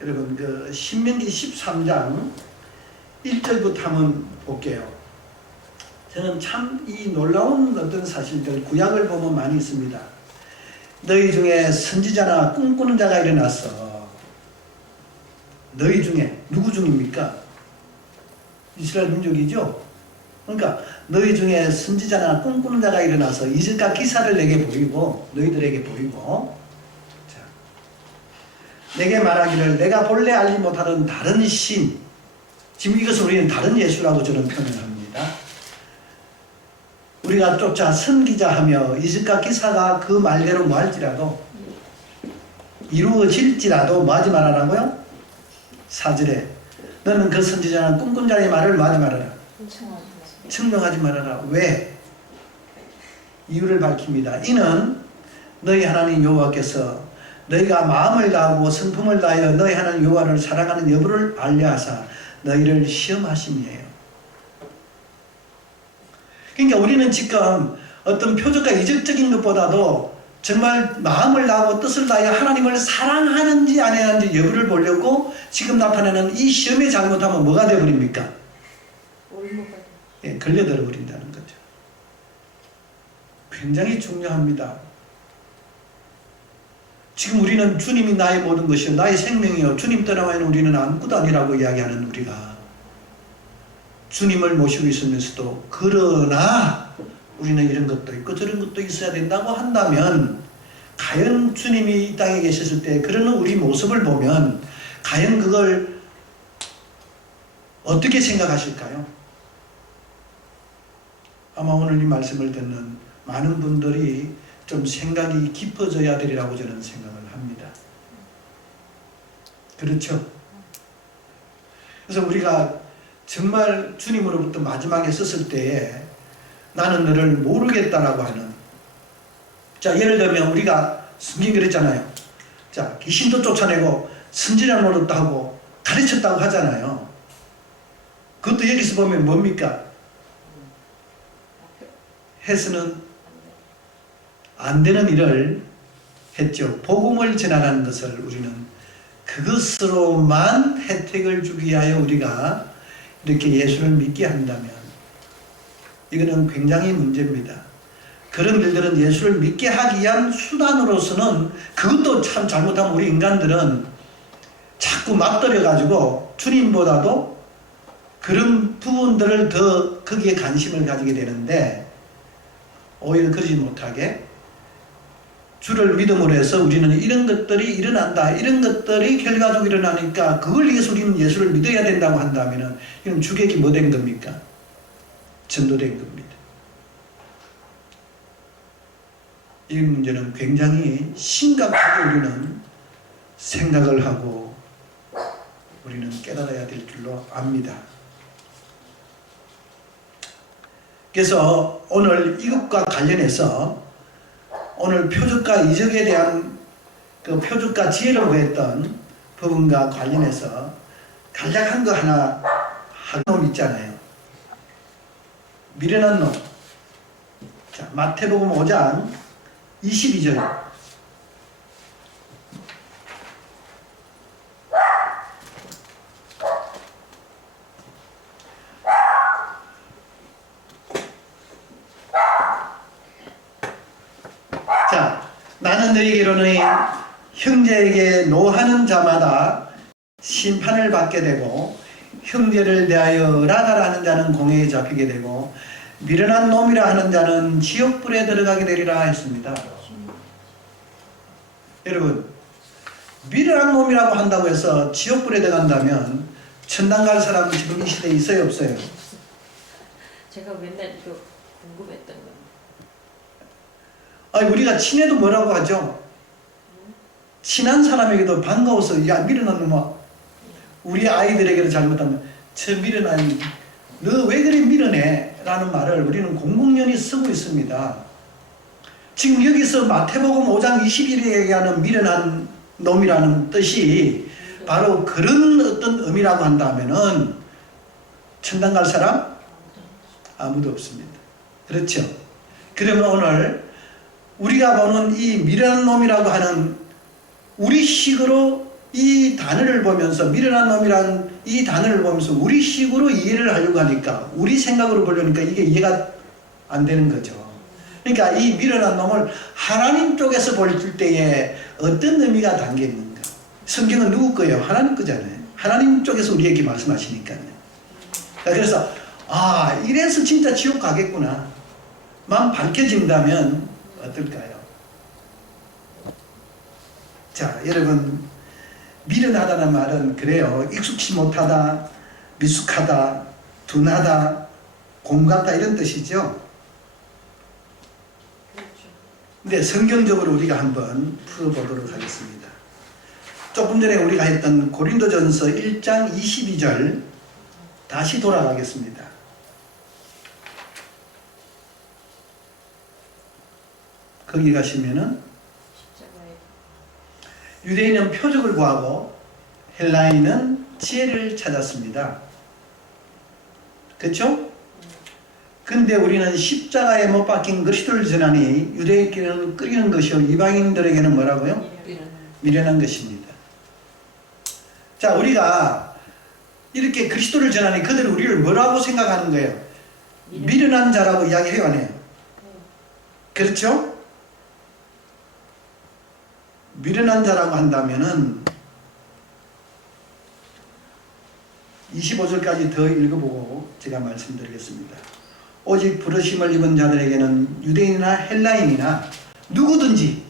여러분 그 신명기 13장 1절부터 한번 볼게요. 저는 참 이 놀라운 어떤 사실들 구약을 보면 많이 있습니다. 너희 중에 선지자나 꿈꾸는 자가 일어났어. 너희 중에 누구 중입니까? 이스라엘 민족이죠. 그러니까 너희 중에 선지자나 꿈꾸는 자가 일어나서 이적과 기사를 내게 보이고 너희들에게 보이고, 자, 내게 말하기를 내가 본래 알지 못하던 다른 신, 지금 이것을 우리는 다른 예수라고 저는 표현합니다. 우리가 쫓아 선기자하며 이적과 기사가 그 말대로 뭐 할지라도 이루어질지라도 뭐 하지 말아라고요? 4절에 너는 그 선지자는 꿈꾼 자의 말을 뭐 하지 말아라? 증명하지 말아라. 왜? 이유를 밝힙니다. 이는 너희 하나님 여호와께서 너희가 마음을 다하고 성품을 다하여 너희 하나님 여호와를 사랑하는 여부를 알려하사 너희를 시험하심이에요. 그러니까 우리는 지금 어떤 표적과 이적적인 것보다도 정말 마음을 다하고 뜻을 다하여 하나님을 사랑하는지 안 하는지 여부를 보려고 지금 나타내는 이 시험에 잘못하면 뭐가 되어버립니까? 예, 걸려들어 버린다는 거죠. 굉장히 중요합니다. 지금 우리는 주님이 나의 모든 것이요 나의 생명이요 주님 떠나와는 우리는 아무것도 아니라고 이야기하는 우리가 주님을 모시고 있으면서도 그러나 우리는 이런 것도 있고 저런 것도 있어야 된다고 한다면 과연 주님이 이 땅에 계셨을 때 그러는 우리 모습을 보면 과연 그걸 어떻게 생각하실까요? 아마 오늘 이 말씀을 듣는 많은 분들이 좀 생각이 깊어져야 되리라고 저는 생각을 합니다. 그렇죠? 그래서 우리가 정말 주님으로부터 마지막에 썼을 때에 나는 너를 모르겠다라고 하는, 자 예를 들면 우리가 성경 그랬잖아요. 자 귀신도 쫓아내고 선지자 노릇도 하고 가르쳤다고 하잖아요. 그것도 여기서 보면 뭡니까? 해서는 안 되는 일을 했죠. 복음을 전하라는 것을 우리는 그것으로만 혜택을 주기 위하여 우리가 이렇게 예수를 믿게 한다면 이거는 굉장히 문제입니다. 그런 일들은 예수를 믿게 하기 위한 수단으로서는 그것도 참 잘못하면 우리 인간들은 자꾸 맞들여 가지고 주님보다도 그런 부분들을 더 거기에 관심을 가지게 되는데 오히려 그러지 못하게 주를 믿음으로 해서 우리는 이런 것들이 일어난다. 이런 것들이 결과적으로 일어나니까 그걸 위해서 우리는 예수를 믿어야 된다고 한다면 이건 주객이 뭐 된 겁니까? 전도된 겁니다. 이 문제는 굉장히 심각하게 우리는 생각을 하고 우리는 깨달아야 될 줄로 압니다. 그래서 오늘 이것과 관련해서 오늘 표적과 이적에 대한 그 표적과 지혜를 구했던 부분과 관련해서 간략한 거 하나 한 놈 있잖아요. 미련한 놈. 자, 마태복음 5장 22절 나는 너희에게로는 형제에게 노하는 자마다 심판을 받게 되고 형제를 대하여 라다라 하는 자는 공회에 잡히게 되고 미련한 놈이라 하는 자는 지옥불에 들어가게 되리라 했습니다. 여러분, 미련한 놈이라고 한다고 해서 지옥불에 들어간다면 천당 갈 사람 지금 이 시대에 있어요, 없어요? 제가 맨날 이거 궁금했던 건 아니, 우리가 친해도 뭐라고 하죠? 친한 사람에게도 반가워서 야 미련한 놈아, 우리 아이들에게도 잘못하면 저 미련한 너 왜 그리 미련해? 라는 말을 우리는 공공연히 쓰고 있습니다. 지금 여기서 마태복음 5장 21절에 얘기하는 미련한 놈이라는 뜻이 바로 그런 어떤 의미라고 한다면은 천당 갈 사람 아무도 없습니다. 그렇죠? 그러면 오늘 우리가 보는 이 미련한 놈이라고 하는 우리식으로 이 단어를 보면서 미련한 놈이라는 이 단어를 보면서 우리식으로 이해를 하려고 하니까 우리 생각으로 보려니까 이게 이해가 안 되는 거죠. 그러니까 이 미련한 놈을 하나님 쪽에서 볼 때에 어떤 의미가 담겨 있는가? 성경은 누구 거예요? 하나님 거잖아요. 하나님 쪽에서 우리에게 말씀하시니까요. 그래서 이래서 진짜 지옥 가겠구나 만 밝혀진다면 어떨까요? 자, 여러분, 미련하다는 말은 그래요. 익숙치 못하다, 미숙하다, 둔하다, 곰같다 이런 뜻이죠. 근데 성경적으로 우리가 한번 풀어보도록 하겠습니다. 조금 전에 우리가 했던 고린도전서 1장 22절 다시 돌아가겠습니다. 거기 가시면은 유대인은 표적을 구하고 헬라인은 지혜를 찾았습니다. 그렇죠? 근데 우리는 십자가에 못 박힌 그리스도를 전하니 유대인에게는 끓이는 것이요 이방인들에게는 뭐라고요? 미련한 것입니다. 자, 우리가 이렇게 그리스도를 전하니 그들은 우리를 뭐라고 생각하는 거예요? 미련한 자라고 이야기해요, 안 해요? 그렇죠? 미련한 자라고 한다면은 25절까지 더 읽어보고 제가 말씀드리겠습니다. 오직 부르심을 입은 자들에게는 유대인이나 헬라인이나 누구든지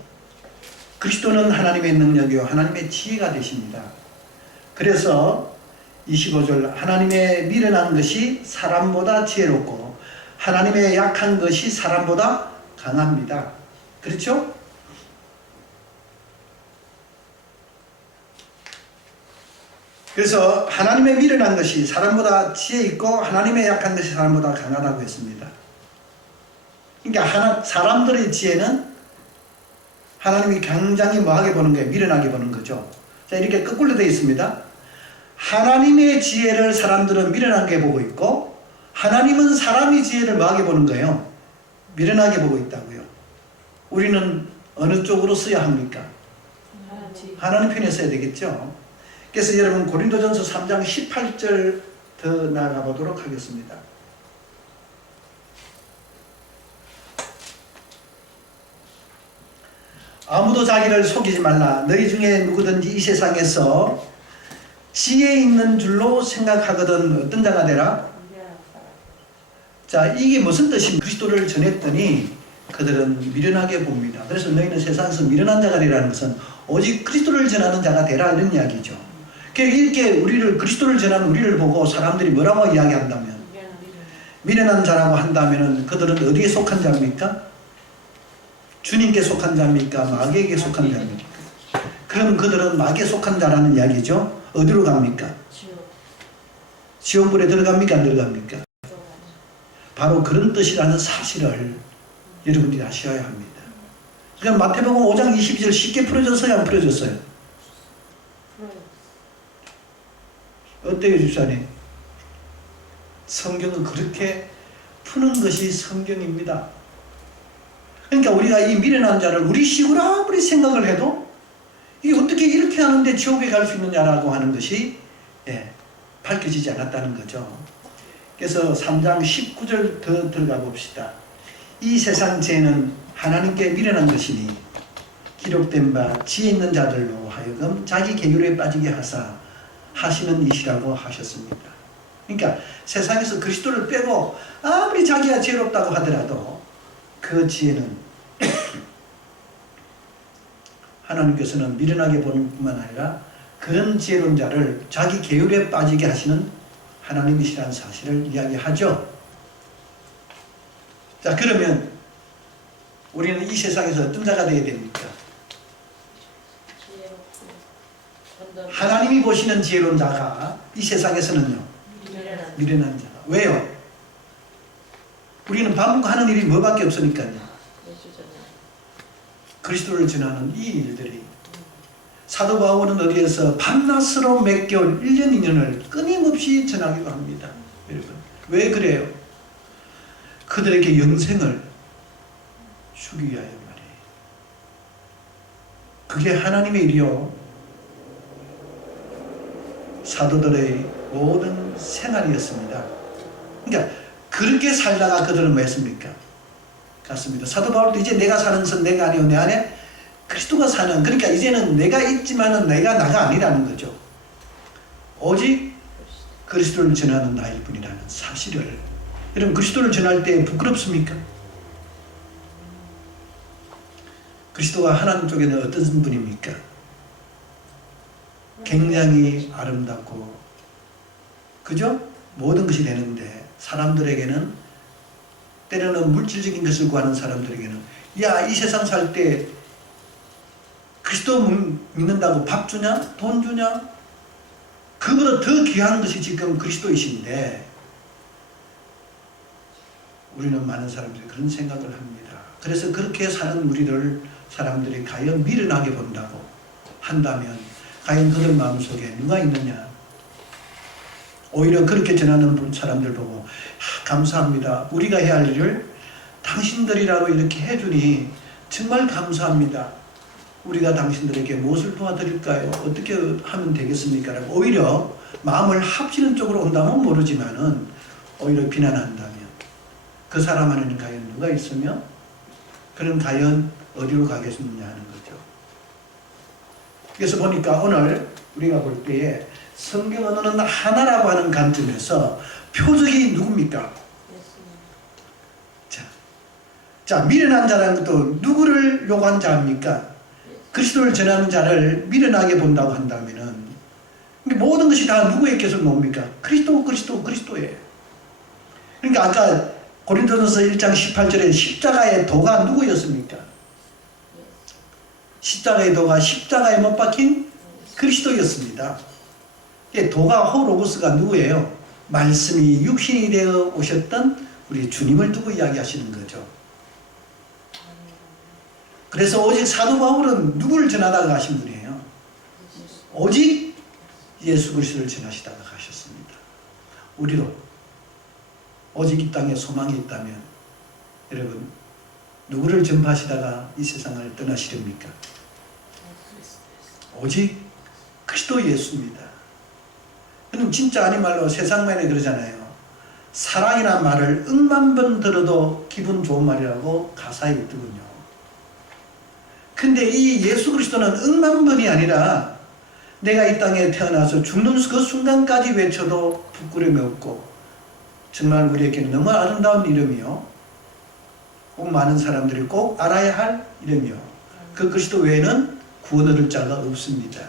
그리스도는 하나님의 능력이요 하나님의 지혜가 되십니다. 그래서 25절 하나님의 미련한 것이 사람보다 지혜롭고 하나님의 약한 것이 사람보다 강합니다. 그렇죠? 그래서 하나님의 미련한 것이 사람보다 지혜 있고 하나님의 약한 것이 사람보다 강하다고 했습니다. 그러니까 사람들의 지혜는 하나님이 굉장히 뭐하게 보는 거예요? 미련하게 보는 거죠. 자, 이렇게 거꾸로 되어 있습니다. 하나님의 지혜를 사람들은 미련하게 보고 있고 하나님은 사람의 지혜를 뭐하게 보는 거예요? 미련하게 보고 있다고요. 우리는 어느 쪽으로 써야 합니까? 하나님 편에 써야 되겠죠. 그래서 여러분 고린도전서 3장 18절 더 나아가 보도록 하겠습니다. 아무도 자기를 속이지 말라. 너희 중에 누구든지 이 세상에서 지혜 있는 줄로 생각하거든 어떤 자가 되라? 자, 이게 무슨 뜻입니까? 그리스도를 전했더니 그들은 미련하게 봅니다. 그래서 너희는 세상에서 미련한 자가 되라는 것은 오직 그리스도를 전하는 자가 되라 이런 이야기죠. 이렇게 우리를 그리스도를 전하는 우리를 보고 사람들이 뭐라고 이야기한다면 미련한 자라고 한다면 그들은 어디에 속한 자입니까? 주님께 속한 자입니까? 마귀에게 속한 자입니까? 그럼 그들은 마귀에 속한 자라는 이야기죠. 어디로 갑니까? 지옥불에 들어갑니까? 안 들어갑니까? 바로 그런 뜻이라는 사실을 여러분들이 아셔야 합니다. 그러니까 마태복음 5장 22절 쉽게 풀어졌어요? 안 풀어졌어요? 어때요, 집사님? 성경은 그렇게 푸는 것이 성경입니다. 그러니까 우리가 이 미련한 자를 우리 식으로 아무리 생각을 해도 이게 어떻게 이렇게 하는데 지옥에 갈 수 있느냐라고 하는 것이 밝혀지지 않았다는 거죠. 그래서 3장 19절 더 들어가 봅시다. 이 세상 죄는 하나님께 미련한 것이니 기록된 바 지혜 있는 자들로 하여금 자기 계율에 빠지게 하사 하시는 이시라고 하셨습니다. 그러니까 세상에서 그리스도를 빼고 아무리 자기가 지혜롭다고 하더라도 그 지혜는 하나님께서는 미련하게 보는 뿐만 아니라 그런 지혜로운 자를 자기 계율에 빠지게 하시는 하나님이시라는 사실을 이야기하죠. 자, 그러면 우리는 이 세상에서 어떤 자가 되어야 됩니까? 하나님이 보시는 지혜로운 자가 이 세상에서는요, 미련한 자가. 왜요? 우리는 반복하는 일이 뭐밖에 없으니까요. 그리스도를 전하는 이 일들이. 사도 바울은 어디에서 밤낮으로 몇 개월, 1년, 2년을 끊임없이 전하기도 합니다. 여러분, 왜 그래요? 그들에게 영생을 주기 위하여 말이에요. 그게 하나님의 일이요, 사도들의 모든 생활이었습니다. 그러니까 그렇게 살다가 그들은 뭐 했습니까? 같습니다. 사도 바울도 이제 내가 사는 것은 내가 아니요 내 안에 그리스도가 사는, 그러니까 이제는 내가 있지만은 내가 나가 아니라는 거죠. 오직 그리스도를 전하는 나일 뿐이라는 사실을. 여러분, 그리스도를 전할 때 부끄럽습니까? 그리스도가 하나님 쪽에는 어떤 분입니까? 굉장히 아름답고, 그죠? 모든 것이 되는데 사람들에게는, 때로는 물질적인 것을 구하는 사람들에게는, 야, 이 세상 살 때 그리스도 믿는다고 밥 주냐? 돈 주냐? 그보다 더 귀한 것이 지금 그리스도이신데, 우리는 많은 사람들이 그런 생각을 합니다. 그래서 그렇게 사는 우리들 사람들이 과연 미련하게 본다고 한다면 과연 그들 마음속에 누가 있느냐? 오히려 그렇게 전하는 사람들 보고 감사합니다. 우리가 해야 할 일을 당신들이라도 이렇게 해주니 정말 감사합니다. 우리가 당신들에게 무엇을 도와드릴까요? 어떻게 하면 되겠습니까? 라고 오히려 마음을 합치는 쪽으로 온다면 모르지만은 오히려 비난한다면 그 사람 안에는 과연 누가 있으며 그는 과연 어디로 가겠느냐 하는 거죠. 그래서 보니까 오늘 우리가 볼 때에 성경 언어는 하나라고 하는 관점에서 표적이 누굽니까? 자, 미련한 자라는 것도 누구를 요구한 자입니까? 그리스도를 전하는 자를 미련하게 본다고 한다면은 모든 것이 다 누구에게서 나옵니까? 그리스도예요. 그러니까 아까 고린도전서 1장 18절에 십자가의 도가 누구였습니까? 십자가의 도가 십자가에 못 박힌 그리스도였습니다. 도가 호로고스가 누구예요? 말씀이 육신이 되어 오셨던 우리 주님을 두고 이야기하시는 거죠. 그래서 오직 사도 바울은 누구를 전하다가 가신 분이에요? 오직 예수 그리스도를 전하시다가 가셨습니다. 우리도 오직 이 땅에 소망이 있다면 여러분 누구를 전파하시다가 이 세상을 떠나시렵니까? 오직 그리스도 예수입니다. 그럼 진짜 아닌 말로 세상만에 그러잖아요. 사랑이란 말을 100만 번 들어도 기분 좋은 말이라고 가사에 있더군요. 근데 이 예수 그리스도는 100만 번이 아니라 내가 이 땅에 태어나서 죽는 그 순간까지 외쳐도 부끄러움이 없고 정말 우리에게는 너무 아름다운 이름이요. 꼭 많은 사람들이 꼭 알아야 할 이름이요. 그 그리스도 외에는 구원 얻을 자가 없습니다.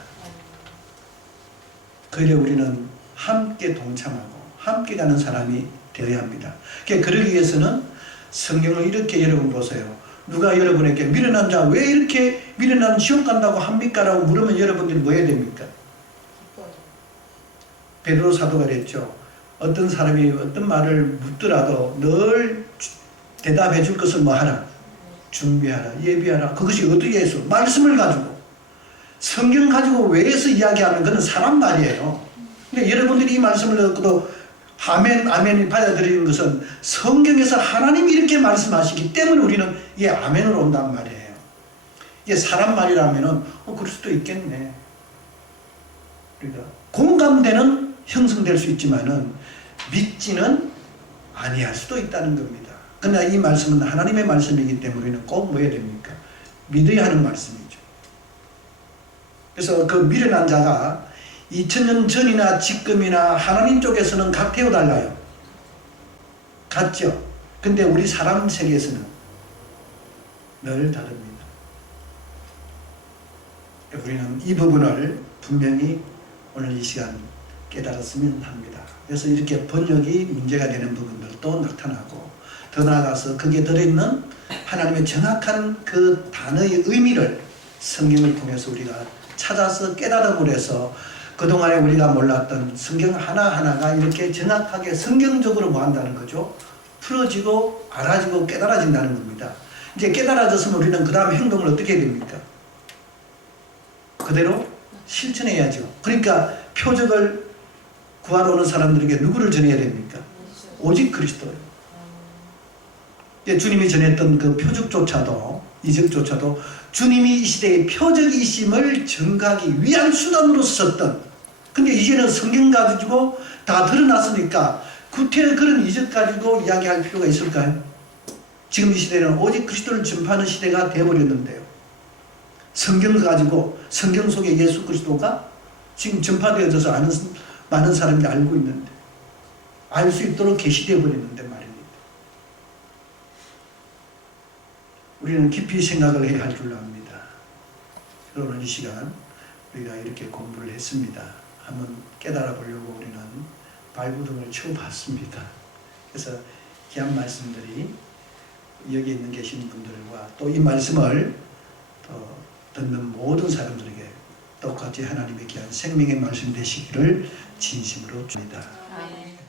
그래야 우리는 함께 동참하고 함께 가는 사람이 되어야 합니다. 그러기 위해서는 성경을 이렇게 여러분 보세요. 누가 여러분에게 미련한 자 왜 이렇게 미련한 지옥 간다고 합니까? 라고 물으면 여러분들이 뭐 해야 됩니까? 베드로 사도가 그랬죠. 어떤 사람이 어떤 말을 묻더라도 늘 대답해 줄 것을 뭐 하라? 준비하라, 예비하라. 그것이 어떻게 해서? 말씀을 가지고. 성경 가지고 외에서 이야기하는 것은 사람 말이에요. 근데 여러분들이 이 말씀을 듣고도 아멘, 아멘을 받아들이는 것은 성경에서 하나님이 이렇게 말씀하시기 때문에 우리는 이 아멘으로 온단 말이에요. 이게 사람 말이라면은 그럴 수도 있겠네. 그러니까 공감대는 형성될 수 있지만은 믿지는 아니할 수도 있다는 겁니다. 그러나 이 말씀은 하나님의 말씀이기 때문에 우리는 꼭 뭐 해야 됩니까? 믿어야 하는 말씀이죠. 그래서 그 미련한 자가 2000년 전이나 지금이나 하나님 쪽에서는 같아요, 달라요? 같죠? 근데 우리 사람 세계에서는 늘 다릅니다. 우리는 이 부분을 분명히 오늘 이 시간 깨달았으면 합니다. 그래서 이렇게 번역이 문제가 되는 부분들도 나타나고, 더 나아가서 거기에 들어있는 하나님의 정확한 그 단어의 의미를 성경을 통해서 우리가 찾아서 깨달음으로 해서 그동안에 우리가 몰랐던 성경 하나하나가 이렇게 정확하게 성경적으로 뭐 한다는 거죠? 풀어지고 알아지고 깨달아진다는 겁니다. 이제 깨달아졌으면 우리는 그 다음 행동을 어떻게 해야 됩니까? 그대로 실천해야죠. 그러니까 표적을 구하러 오는 사람들에게 누구를 전해야 됩니까? 오직 그리스도예요. 주님이 전했던 그 표적조차도, 이적조차도 주님이 이 시대의 표적이심을 증가하기 위한 수단으로 썼던, 근데 이제는 성경 가지고 다 드러났으니까 구태여 그런 이적 가지고 이야기할 필요가 있을까요? 지금 이 시대는 오직 그리스도를 전파하는 시대가 되어버렸는데요. 성경 가지고, 성경 속에 예수 그리스도가 지금 전파되어져서 많은 사람이 알고 있는데, 알 수 있도록 계시되어 버렸는데 말입니다. 우리는 깊이 생각을 해야 할 줄로 압니다. 오늘 이 시간 우리가 이렇게 공부를 했습니다. 한번 깨달아 보려고 우리는 발부둥을 쳐봤습니다. 그래서 귀한 말씀들이 여기 있는 계신 분들과 또 이 말씀을 듣는 모든 사람들에게 똑같이 하나님의 귀한 생명의 말씀 되시기를 진심으로 줍니다. 아멘.